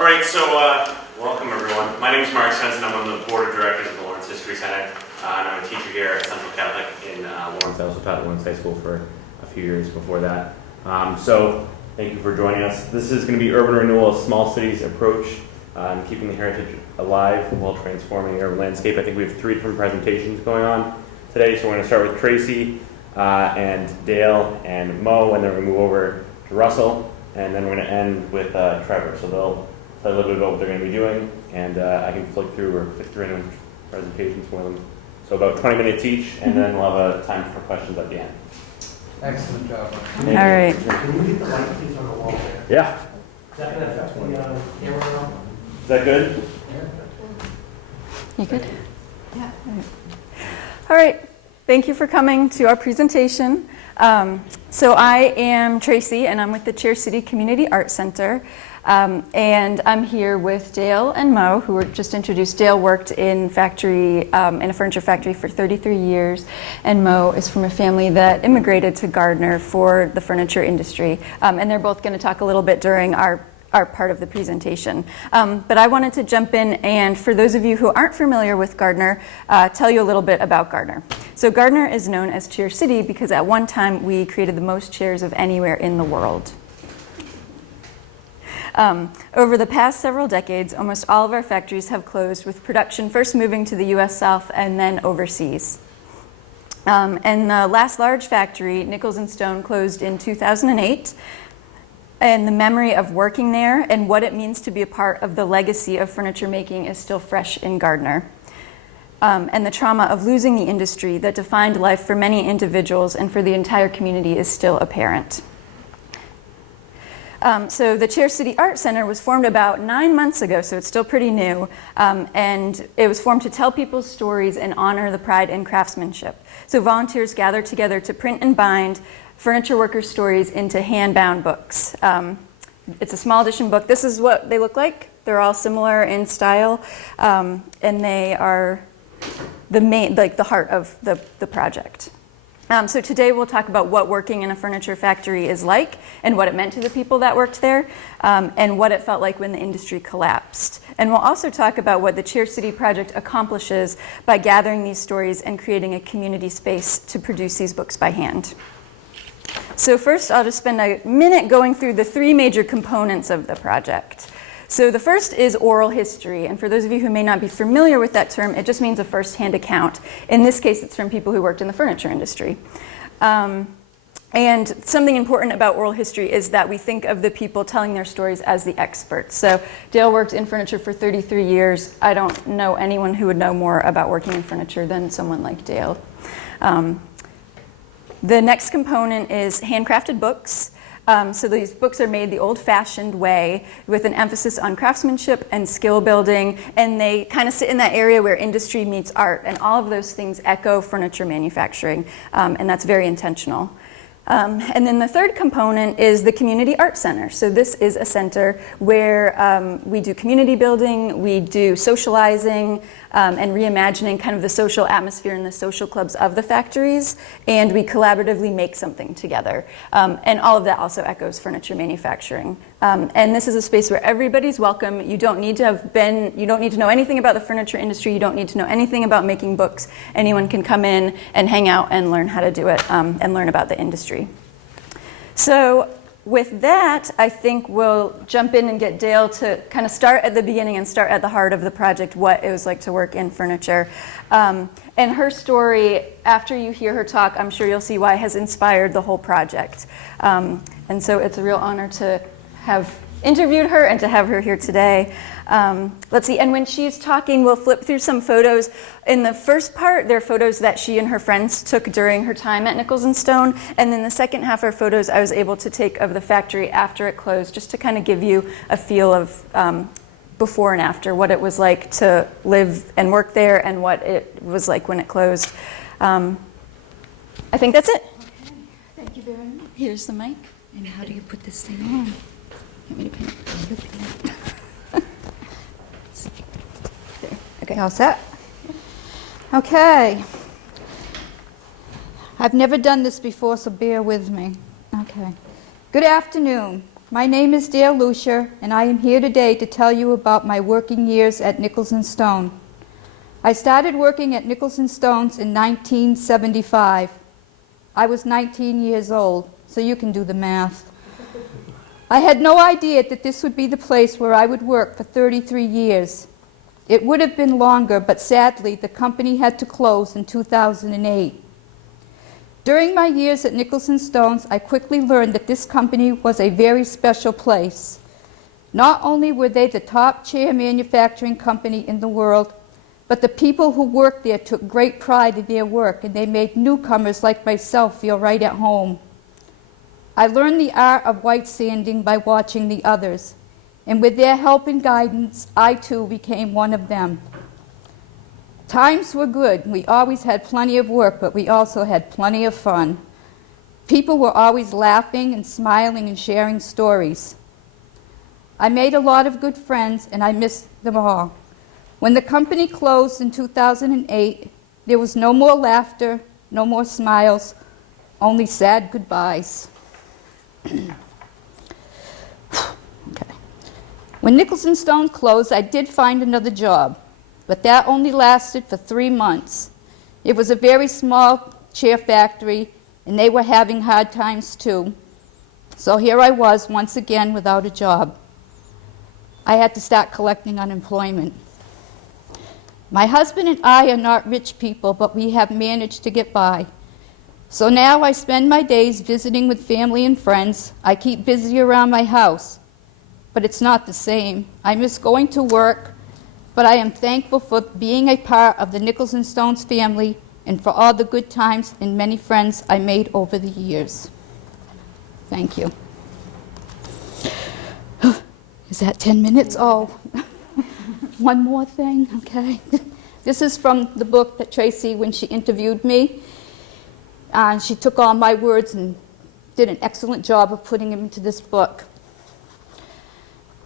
All right, so welcome everyone. My name is Mark Sensen. I'm on the board of directors of the Lawrence History Center, and I'm a teacher here at Central Catholic in Lawrence. I also taught at Lawrence High School for a few years before that. So thank you for joining us. This is going to be Urban Renewal, a small cities approach, keeping the heritage alive while transforming the urban landscape. I think we have 3 different presentations going on today, so we're going to start with Tracy and Dale and Mo, and then we're going to move over to Russell, and then we're going to end with Trevor. So they'll tell you a little bit about what they're going to be doing, and I can click through random presentations for them. So about 20 minutes each, and then we'll have a time for questions at the end. Excellent job. All right. Can we get the light please on the wall there? Yeah. Is that going to affect the camera at all? Is that good? You good? Yeah. All right. Thank you for coming to our presentation. So I am Tracy, and I'm with the Chair City Community Arts Center. And I'm here with Dale and Mo, who were just introduced. Dale worked in a furniture factory for 33 years, and Mo is from a family that immigrated to Gardner for the furniture industry. And they're both going to talk a little bit during our part of the presentation. But I wanted to jump in and, for those of you who aren't familiar with Gardner, tell you a little bit about Gardner. So Gardner is known as Chair City because at one time we created the most chairs of anywhere in the world. Over the past several decades, almost all of our factories have closed, with production first moving to the U.S. South and then overseas. And the last large factory, Nichols and Stone, closed in 2008. And the memory of working there and what it means to be a part of the legacy of furniture making is still fresh in Gardner. And the trauma of losing the industry that defined life for many individuals and for the entire community is still apparent. So the Chair City Art Center was formed about 9 months ago, so it's still pretty new. And it was formed to tell people's stories and honor the pride in craftsmanship. So volunteers gather together to print and bind furniture workers' stories into hand-bound books. It's a small edition book. This is what they look like. They're all similar in style, and they are the heart of the project. So today we'll talk about what working in a furniture factory is like and what it meant to the people that worked there, and what it felt like when the industry collapsed. And we'll also talk about what the Chair City project accomplishes by gathering these stories and creating a community space to produce these books by hand. So first, I'll just spend a minute going through the 3 major components of the project. So the first is oral history, and for those of you who may not be familiar with that term, it just means a first-hand account. In this case, it's from people who worked in the furniture industry. And something important about oral history is that we think of the people telling their stories as the experts. So Dale worked in furniture for 33 years. I don't know anyone who would know more about working in furniture than someone like Dale. The next component is handcrafted books. So these books are made the old-fashioned way, with an emphasis on craftsmanship and skill building, and they kind of sit in that area where industry meets art, and all of those things echo furniture manufacturing, and that's very intentional. And then the third component is the Community Art Center. So this is a center where we do community building, we do socializing, and reimagining kind of the social atmosphere and the social clubs of the factories, and we collaboratively make something together. And all of that also echoes furniture manufacturing. And this is a space where everybody's welcome. You don't need to know anything about the furniture industry. You don't need to know anything about making books. Anyone can come in and hang out and learn how to do it, and learn about the industry. So with that, I think we'll jump in and get Dale to kind of start at the beginning and start at the heart of the project, what it was like to work in furniture. And her story, after you hear her talk, I'm sure you'll see why, has inspired the whole project. And so it's a real honor to have interviewed her and to have her here today. Let's see, and when she's talking, we'll flip through some photos. In the first part, there are photos that she and her friends took during her time at Nichols and Stone, and then the second half are photos I was able to take of the factory after it closed, just to kind of give you a feel of before and after, what it was like to live and work there and what it was like when it closed. I think that's it. Okay. Thank you very much. Here's the mic. And how do you put this thing on? You want me to pin it? There. Okay. All set? Okay. I've never done this before, so bear with me. Okay. Good afternoon. My name is Dale Lucia, and I am here today to tell you about my working years at Nichols & Stone. I started working at Nichols & Stone's in 1975. I was 19 years old, so you can do the math. I had no idea that this would be the place where I would work for 33 years. It would have been longer, but sadly, the company had to close in 2008. During my years at Nichols & Stone's, I quickly learned that this company was a very special place. Not only were they the top chair manufacturing company in the world, but the people who worked there took great pride in their work, and they made newcomers like myself feel right at home. I learned the art of white sanding by watching the others, and with their help and guidance, I too became one of them. Times were good. We always had plenty of work, but we also had plenty of fun. People were always laughing and smiling and sharing stories. I made a lot of good friends, and I missed them all. When the company closed in 2008, there was no more laughter, no more smiles, only sad goodbyes. Okay. When Nichols & Stone closed, I did find another job, but that only lasted for 3 months. It was a very small chair factory, and they were having hard times too. So here I was once again without a job. I had to start collecting unemployment. My husband and I are not rich people, but we have managed to get by. So now I spend my days visiting with family and friends. I keep busy around my house, but it's not the same. I miss going to work, but I am thankful for being a part of the Nichols & Stone's family and for all the good times and many friends I made over the years. Thank you. Is that 10 minutes? Oh, one more thing, okay. This is from the book that Tracy, when she interviewed me, she took all my words and did an excellent job of putting them into this book.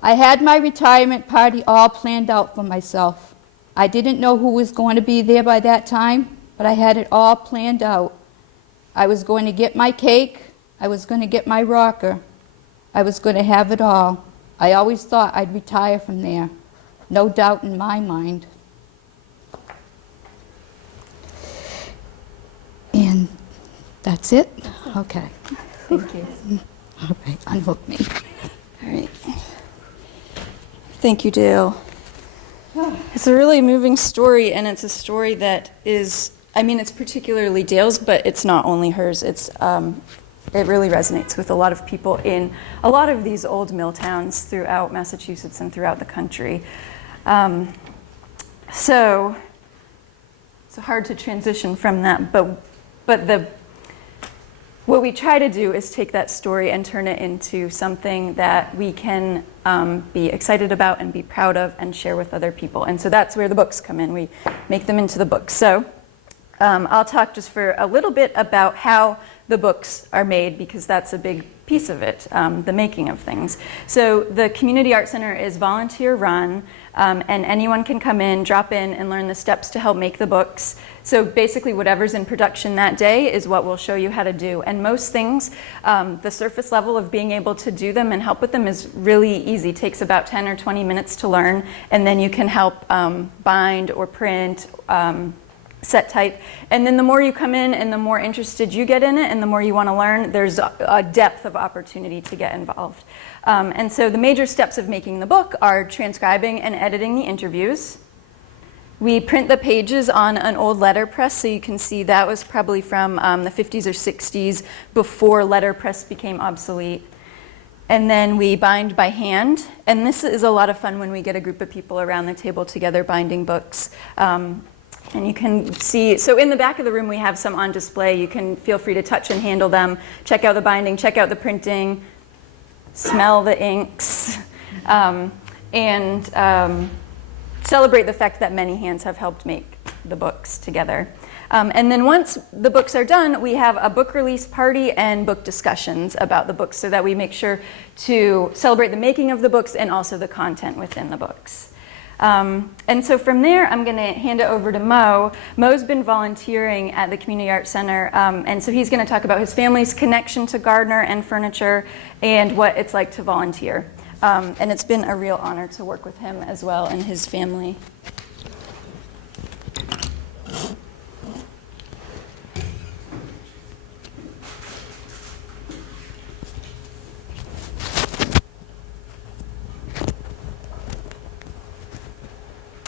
I had my retirement party all planned out for myself. I didn't know who was going to be there by that time, but I had it all planned out. I was going to get my cake. I was going to get my rocker. I was going to have it all. I always thought I'd retire from there. No doubt in my mind. And that's it? Okay. Thank you. All right, unhook me. All right. Thank you, Dale. It's a really moving story, and it's a story that is, I mean, it's particularly Dale's, but it's not only hers. It really resonates with a lot of people in a lot of these old mill towns throughout Massachusetts and throughout the country. So it's hard to transition from that, but what we try to do is take that story and turn it into something that we can be excited about and be proud of and share with other people. And so that's where the books come in. We make them into the books. So I'll talk just for a little bit about how the books are made, because that's a big piece of it, the making of things. So the Community Art Center is volunteer run, and anyone can come in, drop in, and learn the steps to help make the books. So basically whatever's in production that day is what we'll show you how to do. And most things, the surface level of being able to do them and help with them is really easy. It takes about 10 or 20 minutes to learn, and then you can help bind or print, set type. And then the more you come in and the more interested you get in it and the more you want to learn, there's a depth of opportunity to get involved. And so the major steps of making the book are transcribing and editing the interviews. We print the pages on an old letterpress, so you can see that was probably from the 50s or 60s before letterpress became obsolete. And then we bind by hand, and this is a lot of fun when we get a group of people around the table together binding books. And you can see, so in the back of the room we have some on display. You can feel free to touch and handle them, check out the binding, check out the printing, smell the inks, and celebrate the fact that many hands have helped make the books together. And then once the books are done, we have a book release party and book discussions about the books so that we make sure to celebrate the making of the books and also the content within the books. And so from there, I'm going to hand it over to Mo. Mo's been volunteering at the Community Arts Center, and so he's going to talk about his family's connection to Gardner and furniture and what it's like to volunteer. And it's been a real honor to work with him as well and his family.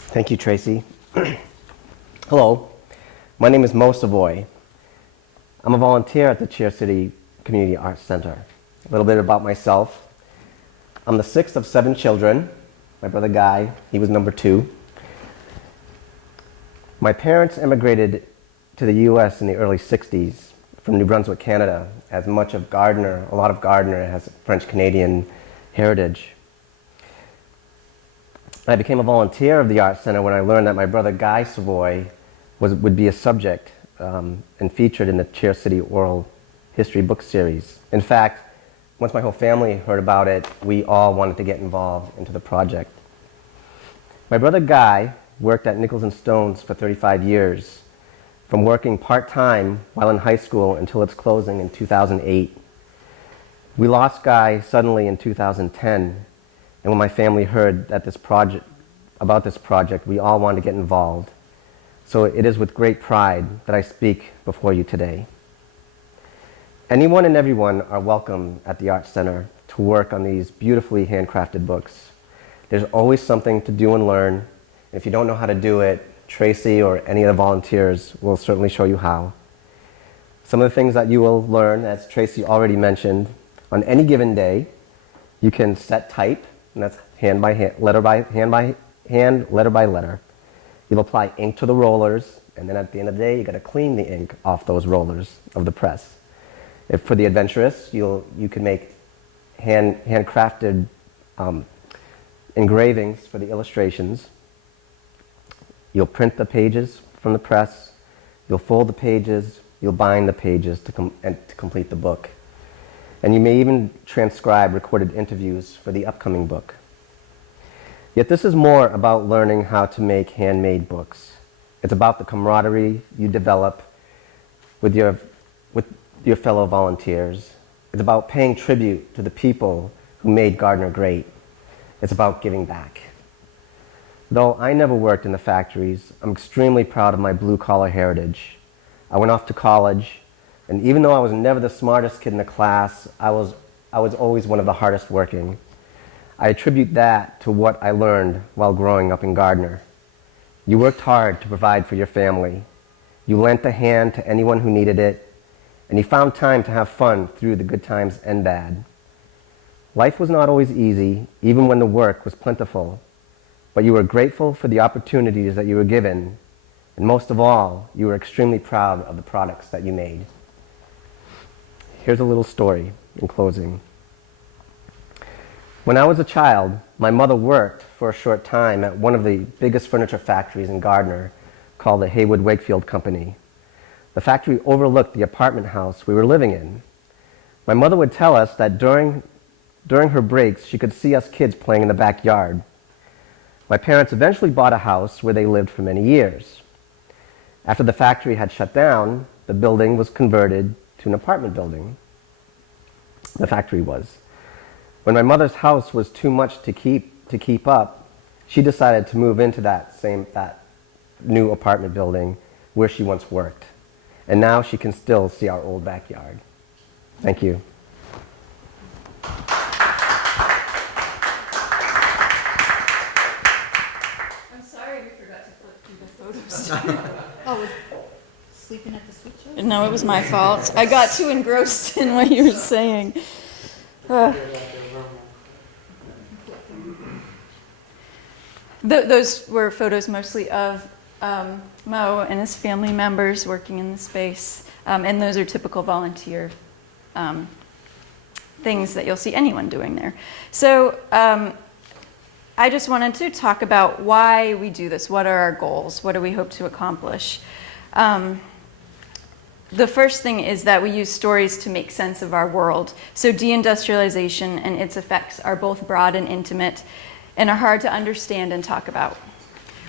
Thank you, Tracy. Hello, my name is Mo Savoy. I'm a volunteer at the Cheer City Community Arts Center. A little bit about myself. I'm the sixth of 7 children. My brother Guy, he was number 2. My parents immigrated to the U.S. in the early 60s from New Brunswick, Canada, as a lot of Gardner has French-Canadian heritage. I became a volunteer of the Arts Center when I learned that my brother Guy Savoy would be a subject and featured in the Cheer City Oral History book series. In fact, once my whole family heard about it, we all wanted to get involved into the project. My brother Guy worked at Nichols and Stones for 35 years, from working part-time while in high school until its closing in 2008. We lost Guy suddenly in 2010. And when my family heard that about this project, we all wanted to get involved. So it is with great pride that I speak before you today. Anyone and everyone are welcome at the Arts Center to work on these beautifully handcrafted books. There's always something to do and learn. If you don't know how to do it, Tracy or any of the volunteers will certainly show you how. Some of the things that you will learn, as Tracy already mentioned, on any given day, you can set type. And that's hand by hand, letter by letter. You'll apply ink to the rollers, and then at the end of the day, you got to clean the ink off those rollers of the press. If for the adventurous, you can make handcrafted engravings for the illustrations. You'll print the pages from the press. You'll fold the pages. You'll bind the pages to complete the book. And you may even transcribe recorded interviews for the upcoming book. Yet this is more about learning how to make handmade books. It's about the camaraderie you develop with your fellow volunteers. It's about paying tribute to the people who made Gardner great. It's about giving back. Though I never worked in the factories, I'm extremely proud of my blue-collar heritage. I went off to college, and even though I was never the smartest kid in the class, I was always one of the hardest working. I attribute that to what I learned while growing up in Gardner. You worked hard to provide for your family. You lent a hand to anyone who needed it, and you found time to have fun through the good times and bad. Life was not always easy, even when the work was plentiful, but you were grateful for the opportunities that you were given, and most of all, you were extremely proud of the products that you made. Here's a little story in closing. When I was a child, my mother worked for a short time at one of the biggest furniture factories in Gardner called the Haywood Wakefield Company. The factory overlooked the apartment house we were living in. My mother would tell us that during her breaks, she could see us kids playing in the backyard. My parents eventually bought a house where they lived for many years. After the factory had shut down, the building was converted to an apartment building. The factory was. When my mother's house was too much to keep up, she decided to move into that new apartment building where she once worked. And now she can still see our old backyard. Thank you. I'm sorry we forgot to flip through the photos. Oh, sleeping at the switch? No, it was my fault. I got too engrossed in what you were saying. Those were photos mostly of Mo and his family members working in the space. And those are typical volunteer things that you'll see anyone doing there. So I just wanted to talk about why we do this. What are our goals? What do we hope to accomplish? The first thing is that we use stories to make sense of our world. So deindustrialization and its effects are both broad and intimate. and are hard to understand and talk about.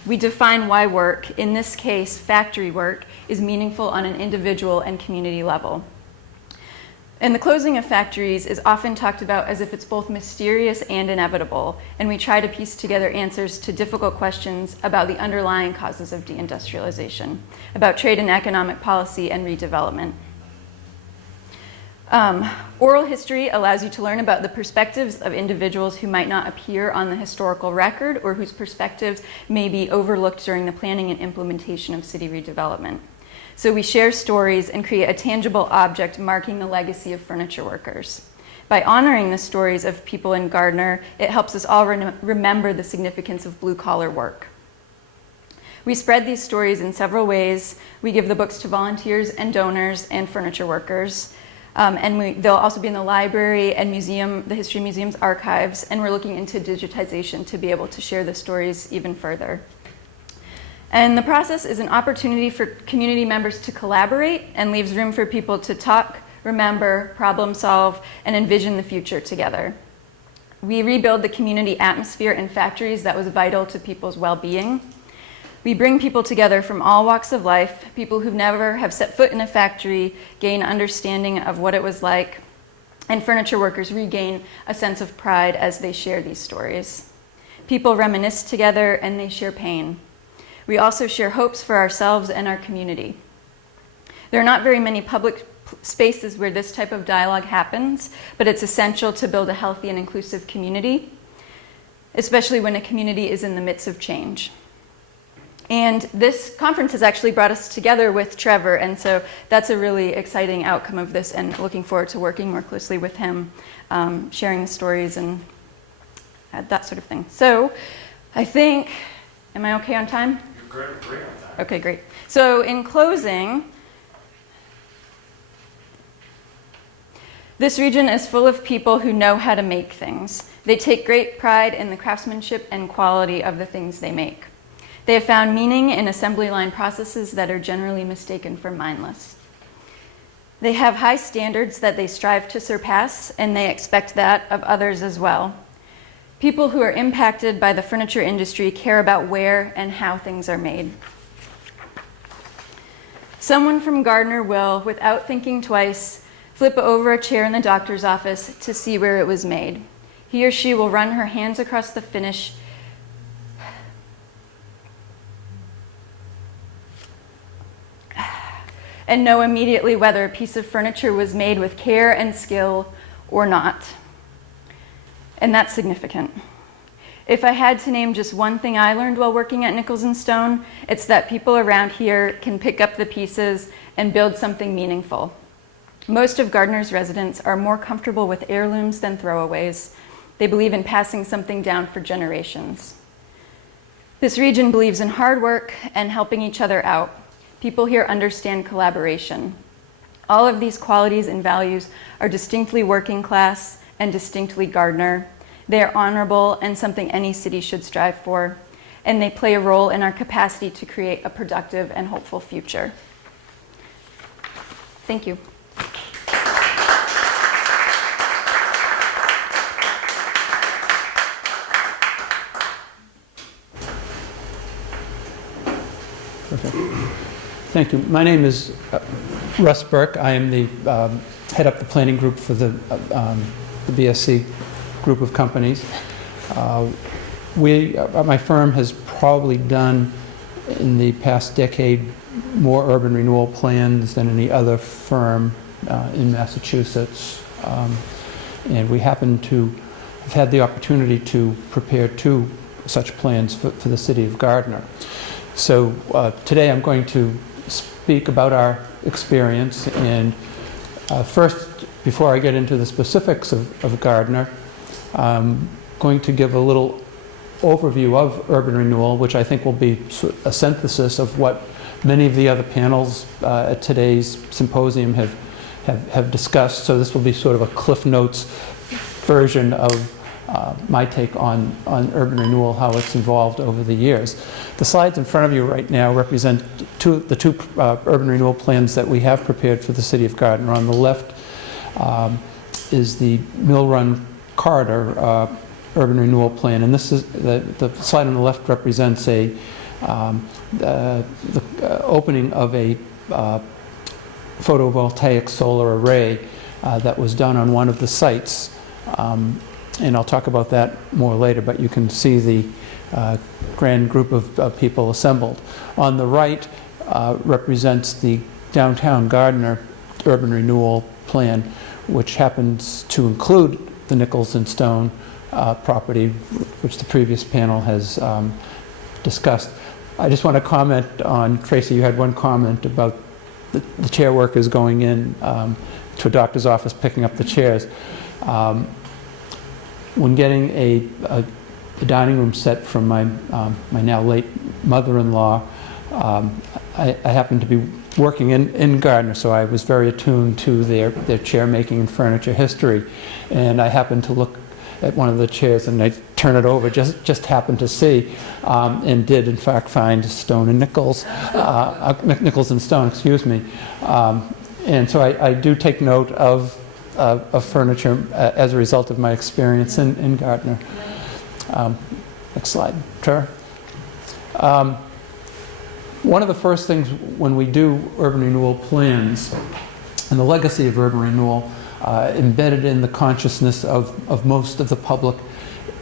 We define why work, in this case factory work, is meaningful on an individual and community level. And the closing of factories is often talked about as if it's both mysterious and inevitable, and we try to piece together answers to difficult questions about the underlying causes of deindustrialization, about trade and economic policy and redevelopment. Oral history allows you to learn about the perspectives of individuals who might not appear on the historical record or whose perspectives may be overlooked during the planning and implementation of city redevelopment. So we share stories and create a tangible object marking the legacy of furniture workers. By honoring the stories of people in Gardner, it helps us all remember the significance of blue-collar work. We spread these stories in several ways. We give the books to volunteers and donors and furniture workers. They'll also be in the library and museum, the History Museum's archives, and we're looking into digitization to be able to share the stories even further. And the process is an opportunity for community members to collaborate and leaves room for people to talk, remember, problem solve, and envision the future together. We rebuild the community atmosphere in factories that was vital to people's well-being. We bring people together from all walks of life. People who never have set foot in a factory gain understanding of what it was like, and furniture workers regain a sense of pride as they share these stories. People reminisce together and they share pain. We also share hopes for ourselves and our community. There are not very many public spaces where this type of dialogue happens, but it's essential to build a healthy and inclusive community, especially when a community is in the midst of change. And this conference has actually brought us together with Trevor, and so that's a really exciting outcome of this, and looking forward to working more closely with him, sharing the stories and that sort of thing. So I think, am I okay on time? You're great on time. Okay, great. So in closing, this region is full of people who know how to make things. They take great pride in the craftsmanship and quality of the things they make. They have found meaning in assembly line processes that are generally mistaken for mindless. They have high standards that they strive to surpass, and they expect that of others as well. People who are impacted by the furniture industry care about where and how things are made. Someone from Gardner will, without thinking twice, flip over a chair in the doctor's office to see where it was made. He or she will run her hands across the finish and know immediately whether a piece of furniture was made with care and skill or not. And that's significant. If I had to name just one thing I learned while working at Nichols and Stone, it's that people around here can pick up the pieces and build something meaningful. Most of Gardner's residents are more comfortable with heirlooms than throwaways. They believe in passing something down for generations. This region believes in hard work and helping each other out. People here understand collaboration. All of these qualities and values are distinctly working class and distinctly Gardner. They are honorable and something any city should strive for, and they play a role in our capacity to create a productive and hopeful future. Thank you. Perfect. Thank you. My name is Russ Burke. I am the head up the planning group for the BSC group of companies. My firm has probably done in the past decade more urban renewal plans than any other firm in Massachusetts. And we happen to have had the opportunity to prepare 2 such plans for the city of Gardner. So today I'm going to speak about our experience, and first, before I get into the specifics of Gardner, I'm going to give a little overview of urban renewal, which I think will be a synthesis of what many of the other panels at today's symposium have discussed. So this will be sort of a Cliff Notes version of my take on urban renewal, how it's evolved over the years. The slides in front of you right now represent the two urban renewal plans that we have prepared for the city of Gardner. On the left is the Mill Run corridor, urban renewal plan. And this is, the slide on the left represents the opening of a photovoltaic solar array that was done on one of the sites. And I'll talk about that more later, but you can see the grand group of people assembled. On the right represents the downtown Gardner urban renewal plan, which happens to include the Nichols and Stone property, which the previous panel has discussed. I just want to comment on, Tracy, you had one comment about the chair workers going in to a doctor's office picking up the chairs. When getting a dining room set from my now late mother-in-law, I happened to be working in Gardner, so I was very attuned to their chair making and furniture history. And I happened to look at one of the chairs and I turn it over, just happened to see, and did in fact find Stone and Nichols, Nichols and Stone, excuse me. And so I do take note of furniture as a result of my experience in Gardner. Next slide, Tara. One of the first things when we do urban renewal plans, and the legacy of urban renewal embedded in the consciousness of most of the public,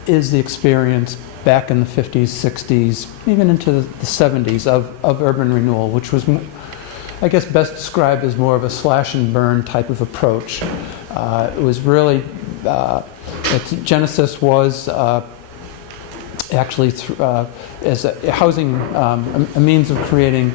is the experience back in the 50s, 60s, even into the 70s of urban renewal, which was, I guess, best described as more of a slash and burn type of approach. It was really, its genesis was actually as a housing, a means of creating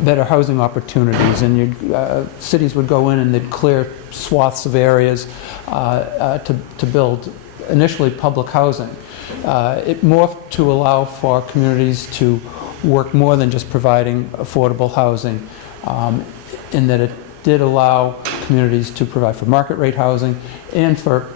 better housing opportunities, and cities would go in and they'd clear swaths of areas to build initially public housing. It morphed to allow for communities to work more than just providing affordable housing, in that it did allow communities to provide for market rate housing and for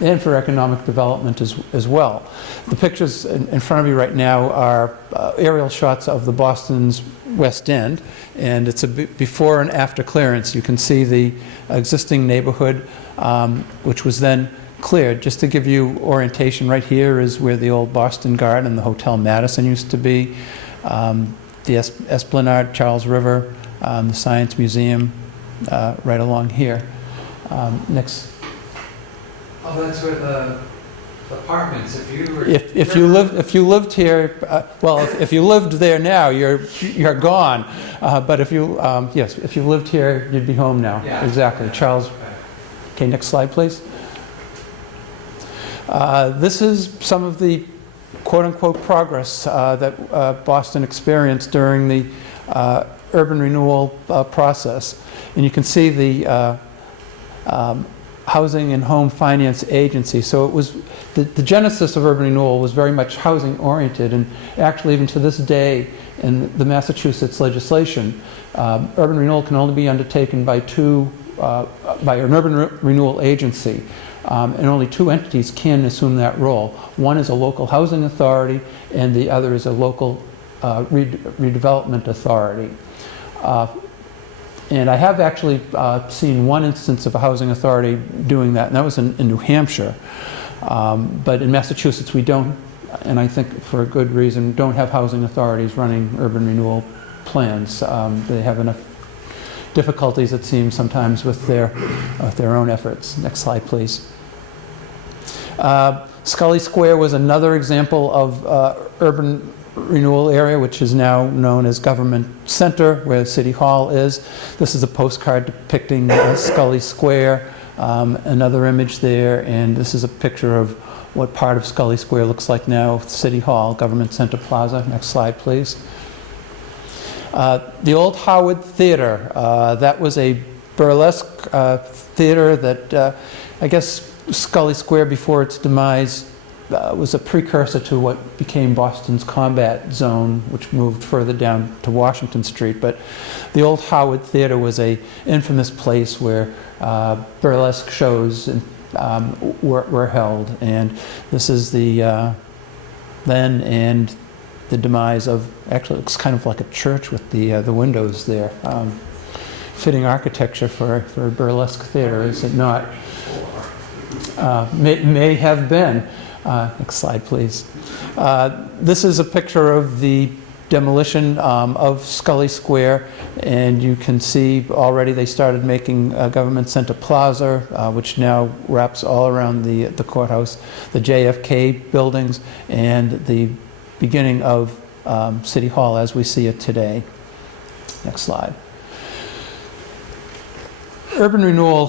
economic development as well. The pictures in front of you right now are aerial shots of the Boston's West End, and it's a before and after clearance. You can see the existing neighborhood, which was then cleared. Just to give you orientation, right here is where the old Boston Garden and the Hotel Madison used to be, the Esplanade, Charles River, the Science Museum, right along here. Next. Oh, that's where the apartments, If you lived here, well, if you lived there now, you're gone. But if you yes, if you lived here, you'd be home now. Yeah. Exactly, Charles. Okay, next slide, please. This is some of the quote-unquote progress that Boston experienced during the urban renewal process, and you can see the Housing and Home Finance Agency. So it was the genesis of urban renewal was very much housing oriented, and actually even to this day in the Massachusetts legislation, urban renewal can only be undertaken by by an urban renewal agency, and only two entities can assume that role. One is a local housing authority, and the other is a local redevelopment authority. And I have actually seen one instance of a housing authority doing that, and that was in New Hampshire. But in Massachusetts, we don't, and I think for a good reason, don't have housing authorities running urban renewal plans. They have enough difficulties, it seems, sometimes with their own efforts. Next slide, please. Scully Square was another example of urban renewal area, which is now known as Government Center, where City Hall is. This is a postcard depicting Scully Square, another image there, and this is a picture of what part of Scully Square looks like now, City Hall, Government Center Plaza. Next slide, please. The old Howard Theater, that was a burlesque theater that I guess Scully Square before its demise was a precursor to what became Boston's Combat Zone, which moved further down to Washington Street. But the old Howard Theater was an infamous place where burlesque shows were held, and this is the then and the demise of, actually it looks kind of like a church with the windows there. Fitting architecture for a burlesque theater, is it not? may have been. Next slide, please. This is a picture of the demolition of Scully Square, and you can see already they started making Government Center Plaza, which now wraps all around the courthouse, the JFK buildings, and the beginning of City Hall as we see it today. Next slide. Urban renewal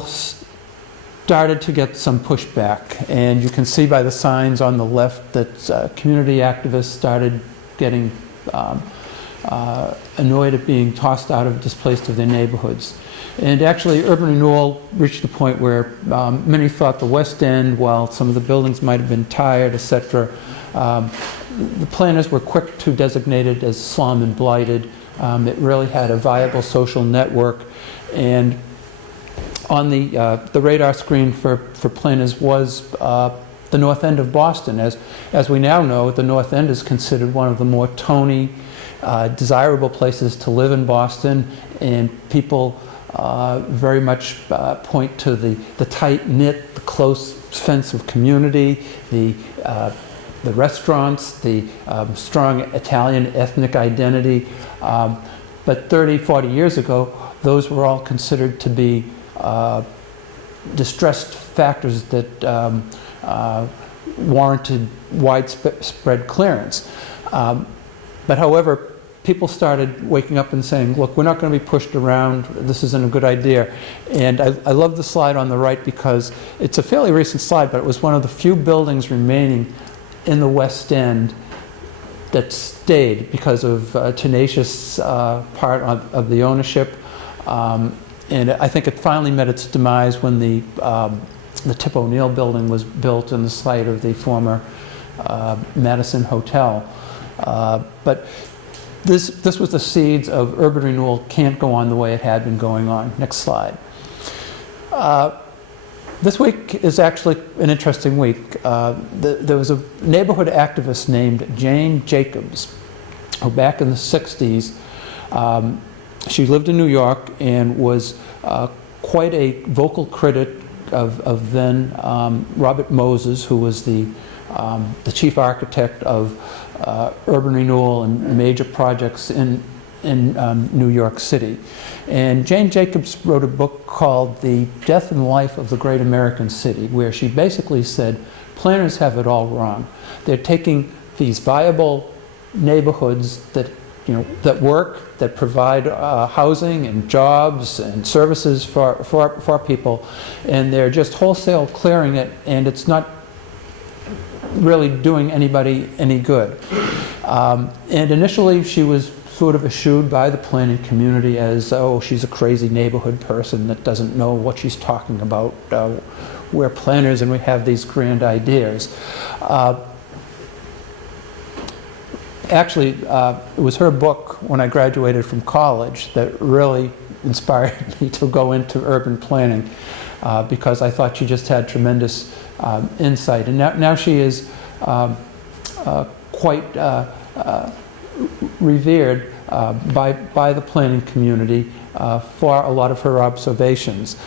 started to get some pushback, and you can see by the signs on the left that community activists started getting annoyed at being tossed out of, displaced of their neighborhoods. And actually, urban renewal reached the point where many thought the West End, while some of the buildings might have been tired, etc., the planners were quick to designate it as slum and blighted. It really had a viable social network, and on the radar screen for planners was the North End of Boston. As we now know, the North End is considered one of the more tony, desirable places to live in Boston, and people very much point to the tight-knit, the close sense of community, the restaurants, the strong Italian ethnic identity. But 30, 40 years ago, those were all considered to be distressed factors that warranted widespread clearance. But however, people started waking up and saying, look, we're not going to be pushed around, this isn't a good idea. And I love the slide on the right because it's a fairly recent slide, but it was one of the few buildings remaining in the West End that stayed because of tenacious part of the ownership. And I think it finally met its demise when the Tip O'Neill building was built in the site of the former Madison Hotel. But this was the seeds of urban renewal can't go on the way it had been going on. Next slide. This week is actually an interesting week. There was a neighborhood activist named Jane Jacobs, who back in the 60s, she lived in New York and was quite a vocal critic of then Robert Moses, who was the chief architect of urban renewal and major projects in New York City. And Jane Jacobs wrote a book called The Death and Life of the Great American City, where she basically said, planners have it all wrong. They're taking these viable neighborhoods that work, that provide housing and jobs and services for people, and they're just wholesale clearing it, and it's not really doing anybody any good. And initially she was sort of eschewed by the planning community as, oh, she's a crazy neighborhood person that doesn't know what she's talking about. We're planners and we have these grand ideas. Actually, it was her book when I graduated from college that really inspired me to go into urban planning because I thought she just had tremendous insight. And now she is quite revered by the planning community for a lot of her observations.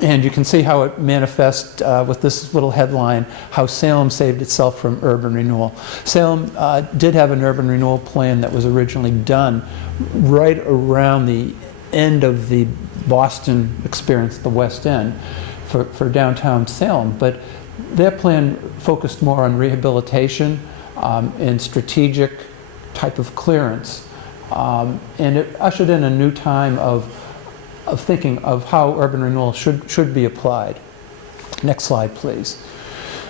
And you can see how it manifests with this little headline, how Salem saved itself from urban renewal. Salem did have an urban renewal plan that was originally done right around the end of the Boston experience, the West End, for downtown Salem. But their plan focused more on rehabilitation and strategic type of clearance. And it ushered in a new time of thinking of how urban renewal should be applied. Next slide, please.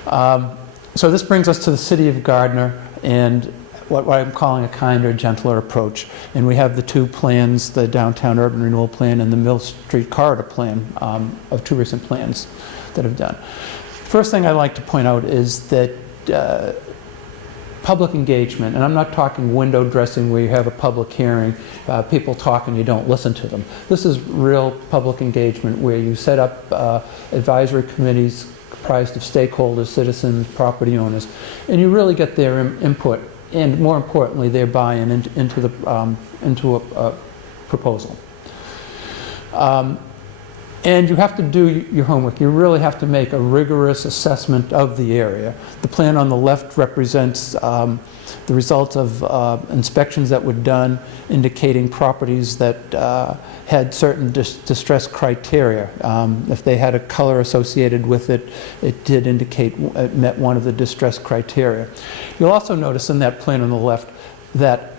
So this brings us to the city of Gardner and what I'm calling a kinder, gentler approach. And we have the two plans, the downtown urban renewal plan and the Mill Street corridor plan, of two recent plans that have done. First thing I'd like to point out is that public engagement, and I'm not talking window dressing where you have a public hearing, people talk and you don't listen to them. This is real public engagement where you set up advisory committees comprised of stakeholders, citizens, property owners, and you really get their input and, more importantly, their buy-in into a proposal. And And you have to do your homework. You really have to make a rigorous assessment of the area. The plan on the left represents the results of inspections that were done indicating properties that had certain distress criteria. If they had a color associated with it, it did indicate it met one of the distress criteria. You'll also notice in that plan on the left that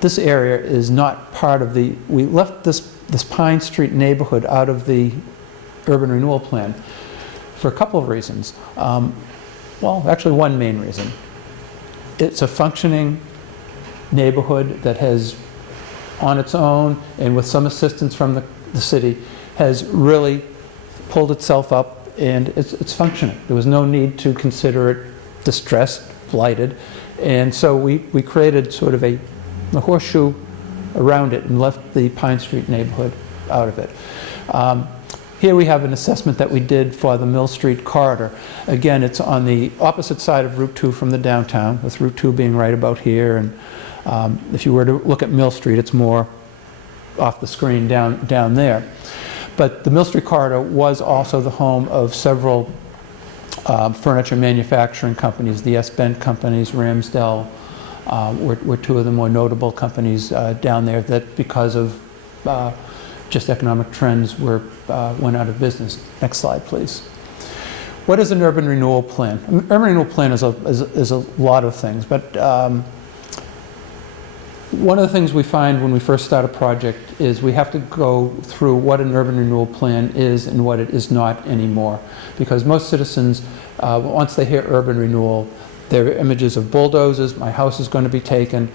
this area is not part of the, we left this Pine Street neighborhood out of the urban renewal plan for a couple of reasons. Well, actually one main reason. It's a functioning neighborhood that has, on its own and with some assistance from the city, has really pulled itself up, and it's functioning. There was no need to consider it distressed, blighted, and so we created sort of a horseshoe around it and left the Pine Street neighborhood out of it. Here we have an assessment that we did for the Mill Street corridor. Again, it's on the opposite side of Route 2 from the downtown, with Route 2 being right about here. And if you were to look at Mill Street, it's more off the screen down there. But the Mill Street corridor was also the home of several furniture manufacturing companies, the S-Bend companies, Ramsdell, were two of the more notable companies down there that, because of just economic trends, went out of business. Next slide, please. What is an urban renewal plan? An urban renewal plan is a lot of things, but one of the things we find when we first start a project is we have to go through what an urban renewal plan is and what it is not anymore. Because most citizens, once they hear urban renewal, there are images of bulldozers, my house is going to be taken,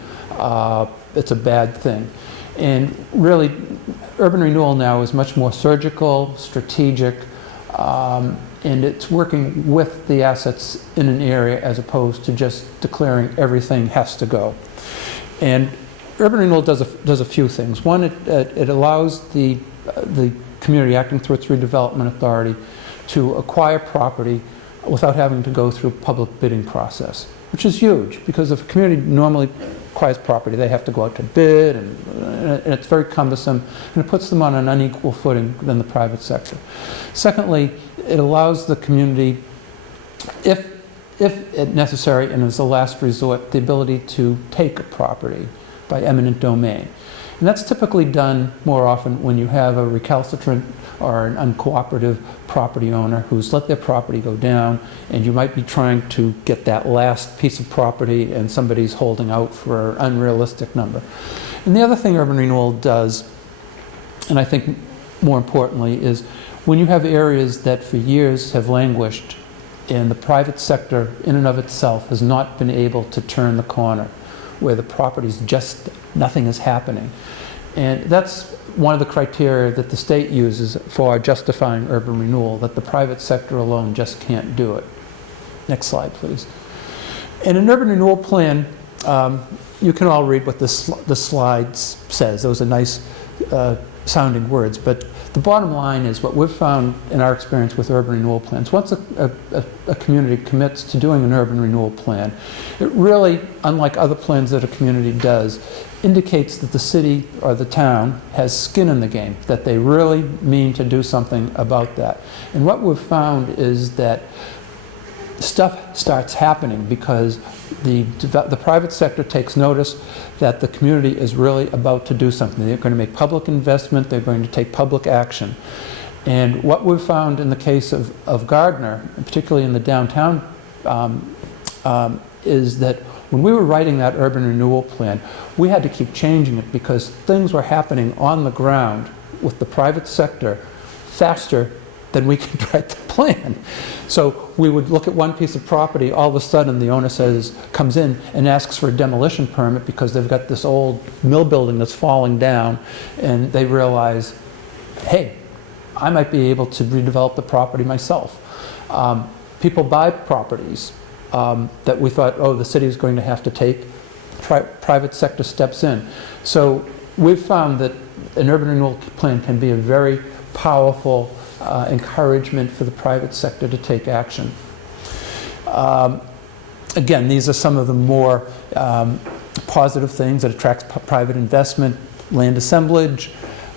it's a bad thing. And really, urban renewal now is much more surgical, strategic, and it's working with the assets in an area as opposed to just declaring everything has to go. And urban renewal does a few things. One, it allows the community, acting through its redevelopment authority, to acquire property without having to go through public bidding process, which is huge, because if a community normally acquires property, they have to go out to bid, and it's very cumbersome, and it puts them on an unequal footing than the private sector. Secondly, it allows the community, if necessary and as a last resort, the ability to take a property by eminent domain. And that's typically done more often when you have a recalcitrant or an uncooperative property owner who's let their property go down, and you might be trying to get that last piece of property and somebody's holding out for an unrealistic number. And the other thing urban renewal does, and I think more importantly, is when you have areas that for years have languished and the private sector in and of itself has not been able to turn the corner, where the property's just, nothing is happening. And that's one of the criteria that the state uses for justifying urban renewal, that the private sector alone just can't do it. Next slide, please. In an urban renewal plan, you can all read what the slide says. Those are nice sounding words, but the bottom line is what we've found in our experience with urban renewal plans. Once a community commits to doing an urban renewal plan, it really, unlike other plans that a community does, indicates that the city or the town has skin in the game, that they really mean to do something about that. And what we've found is that stuff starts happening because the private sector takes notice that the community is really about to do something. They're going to make public investment, they're going to take public action. And what we've found in the case of Gardner, and particularly in the downtown, is that when we were writing that urban renewal plan, we had to keep changing it because things were happening on the ground with the private sector faster than we could write the plan. So we would look at one piece of property, all of a sudden the owner comes in and asks for a demolition permit because they've got this old mill building that's falling down, and they realize, hey, I might be able to redevelop the property myself. People buy properties that we thought, oh, the city is going to have to take, private sector steps in. So we've found that an urban renewal plan can be a very powerful encouragement for the private sector to take action. Again, these are some of the more positive things that attracts private investment: land assemblage,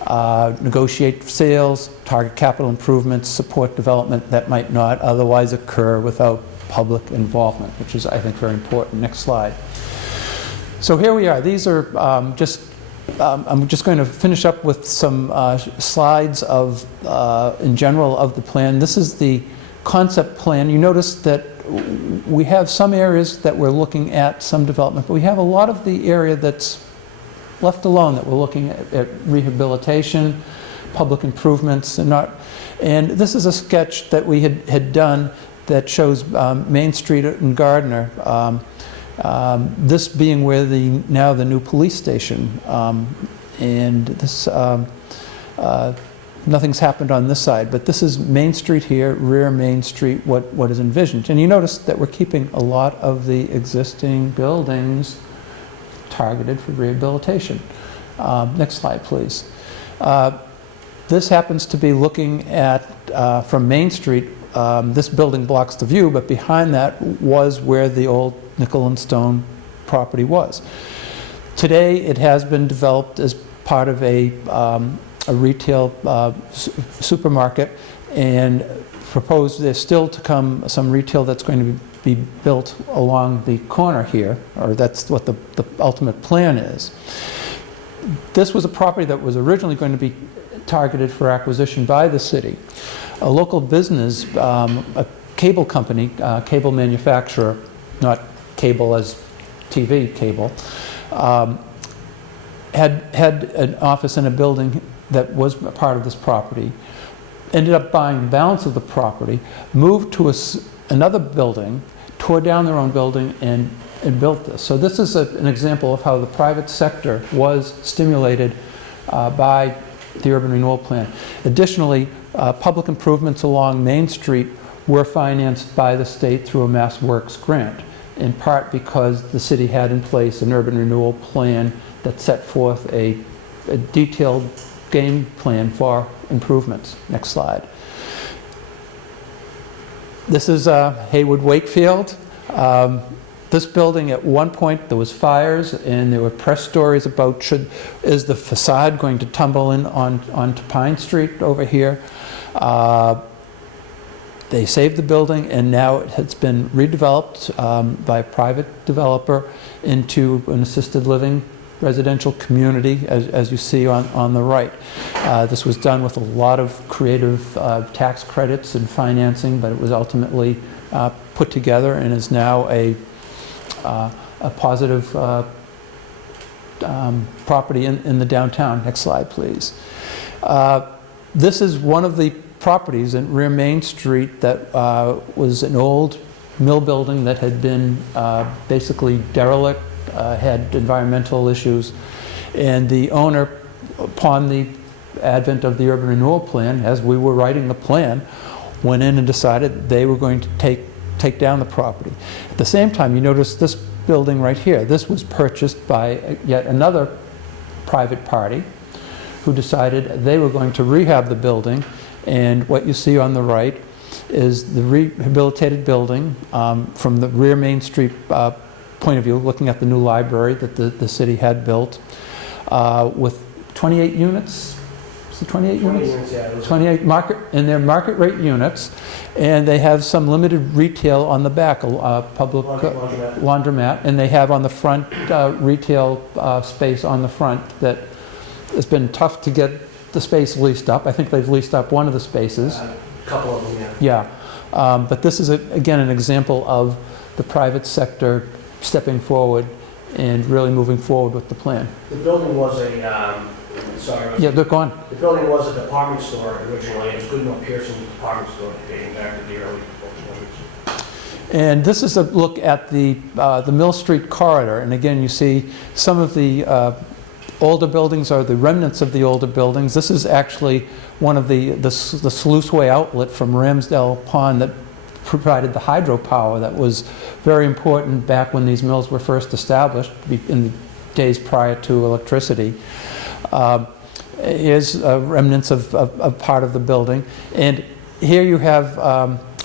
negotiate sales, target capital improvements, support development that might not otherwise occur without public involvement, which is, I think, very important. Next slide. So here we are. These are I'm just going to finish up with some slides of, in general, of the plan. This is the concept plan. You notice that we have some areas that we're looking at some development, but we have a lot of the area that's left alone that we're looking at rehabilitation, public improvements, and this is a sketch that we had done that shows Main Street in Gardner. This being where now the new police station, and this nothing's happened on this side, but this is Main Street here, rear Main Street, what is envisioned. And you notice that we're keeping a lot of the existing buildings targeted for rehabilitation. Next slide, please. This happens to be looking at, from Main Street, this building blocks the view, but behind that was where the old nickel and stone property was. Today, it has been developed as part of a retail supermarket, and proposed there's still to come some retail that's going to be built along the corner here, or that's what the ultimate plan is. This was a property that was originally going to be targeted for acquisition by the city. A local business, a cable company, cable manufacturer, not cable as TV cable, had an office in a building that was a part of this property, ended up buying the balance of the property, moved to another building, tore down their own building, and built this. So this is an example of how the private sector was stimulated by the Urban Renewal Plan. Additionally, public improvements along Main Street were financed by the state through a Mass Works grant, in part because the city had in place an Urban Renewal Plan that set forth a detailed game plan for improvements. Next slide. This is Haywood Wakefield. This building, at one point, there was fires, and there were press stories about is the facade going to tumble in onto Pine Street over here. They saved the building, and now it has been redeveloped by a private developer into an assisted living residential community, as you see on the right. This was done with a lot of creative tax credits and financing, but it was ultimately put together and is now a positive property in the downtown. Next slide, please. This is one of the properties in rear Main Street that was an old mill building that had been basically derelict, had environmental issues, and the owner, upon the advent of the Urban Renewal Plan, as we were writing the plan, went in and decided they were going to take down the property. At the same time, you notice this building right here. This was purchased by yet another private party who decided they were going to rehab the building, and what you see on the right is the rehabilitated building from the rear Main Street point of view, looking at the new library that the city had built with 28 units. Is it 28 units? Yeah, 28 market, and they're market rate units, and they have some limited retail on the back, a public laundromat, and they have on the front retail space on the front that has been tough to get the space leased up. I think they've leased up one of the spaces. a couple of them, yeah. Yeah, but this is, again, an example of the private sector stepping forward and really moving forward with the plan. The building was a, Yeah, they're gone. The building was a department store originally. It was Goodwill Pearson's department store dating back to the early 40s. And this is a look at the Mill Street corridor. And again, you see some of the older buildings are the remnants of the older buildings. This is actually one of the sluiceway outlet from Ramsdale Pond that provided the hydropower that was very important back when these mills were first established in the days prior to electricity. Here's remnants of part of the building. And here you have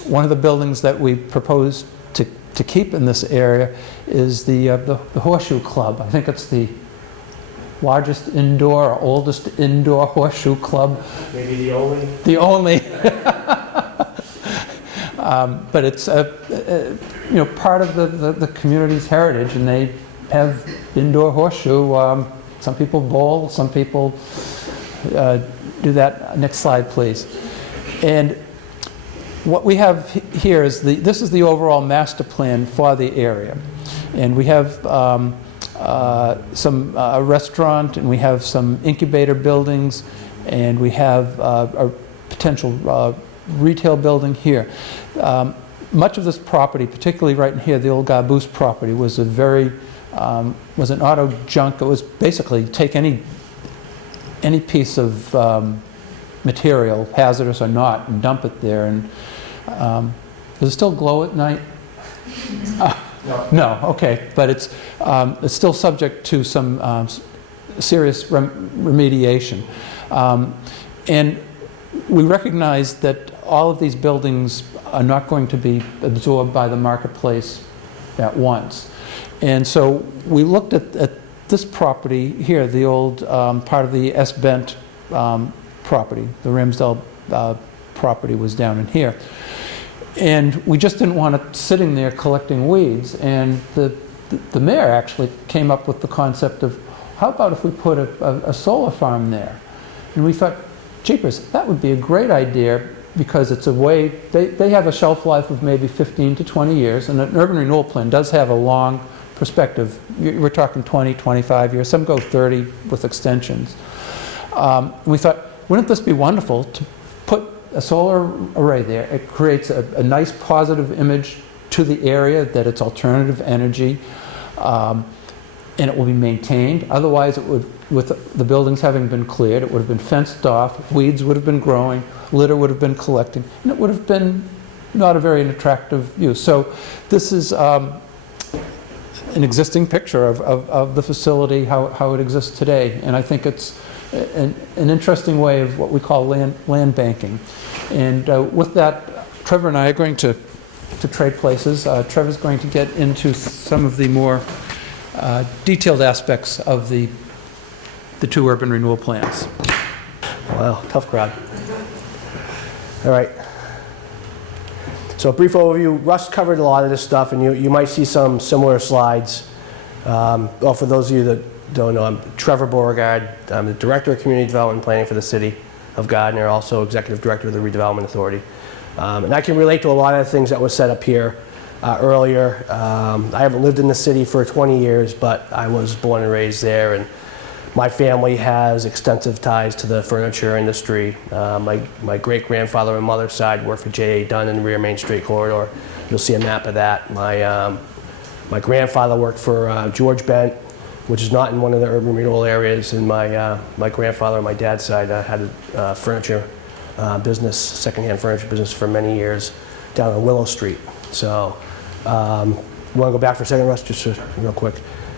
one of the buildings that we propose to keep in this area is the Horseshoe Club. I think it's the largest indoor or oldest indoor horseshoe club. Maybe the only. The only. But it's part of the community's heritage, and they have indoor horseshoe. Some people bowl, some people do that. Next slide, please. And what we have here is this is the overall master plan for the area, and we have some restaurant, and we have some incubator buildings, and we have a potential retail building here. Much of this property, particularly right in here, the old Garboose property, was was an auto junk. It was basically take any piece of material, hazardous or not, and dump it there. And does it still glow at night? No. Okay, but it's still subject to some serious remediation, and we recognize that all of these buildings are not going to be absorbed by the marketplace at once. And so we looked at this property here, the old part of the S. Bent property. The Ramsdale property was down in here. And we just didn't want it sitting there collecting weeds. And the mayor actually came up with the concept of, how about if we put a solar farm there? And we thought, jeepers, that would be a great idea, because it's a way, they have a shelf life of maybe 15 to 20 years, and an urban renewal plan does have a long perspective. We're talking 20, 25 years, some go 30 with extensions. We thought, wouldn't this be wonderful to put a solar array there? It creates a nice positive image to the area that it's alternative energy, and it will be maintained. Otherwise, it would, with the buildings having been cleared, it would have been fenced off, weeds would have been growing, litter would have been collecting, and it would have been not a very attractive use. So this is an existing picture of the facility, how it exists today. And I think it's an interesting way of what we call land banking. And with that, Trevor and I are going to trade places. Trevor's going to get into some of the more detailed aspects of the two urban renewal plans. Wow, tough crowd. All right. So a brief overview. Russ covered a lot of this stuff, and you might see some similar slides. Well, for those of you that don't know, I'm Trevor Beauregard. I'm the Director of Community Development and Planning for the City of Gardner, also Executive Director of the Redevelopment Authority. And I can relate to a lot of the things that were said up here earlier. I haven't lived in the city for 20 years, but I was born and raised there, and my family has extensive ties to the furniture industry. My great-grandfather on my mother's side worked for J.A. Dunn in the Rear Main Street corridor. You'll see a map of that. My grandfather worked for George Bent, which is not in one of the urban renewal areas, and my grandfather on my dad's side had a furniture business, secondhand furniture business for many years down on Willow Street. So, you want to go back for a second, Russ, just real quick?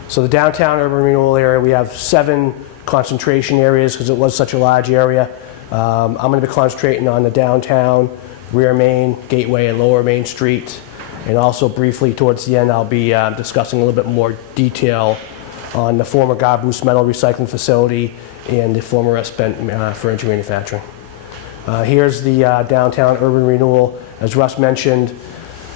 So the downtown urban renewal area, we have 7 concentration areas because it was such a large area. I'm going to be concentrating on the downtown, Rear Main, Gateway, and Lower Main Street. And also briefly towards the end, I'll be discussing a little bit more detail on the former Garboose metal recycling facility and the former S. Bent furniture manufacturing. Here's the downtown urban renewal. As Russ mentioned,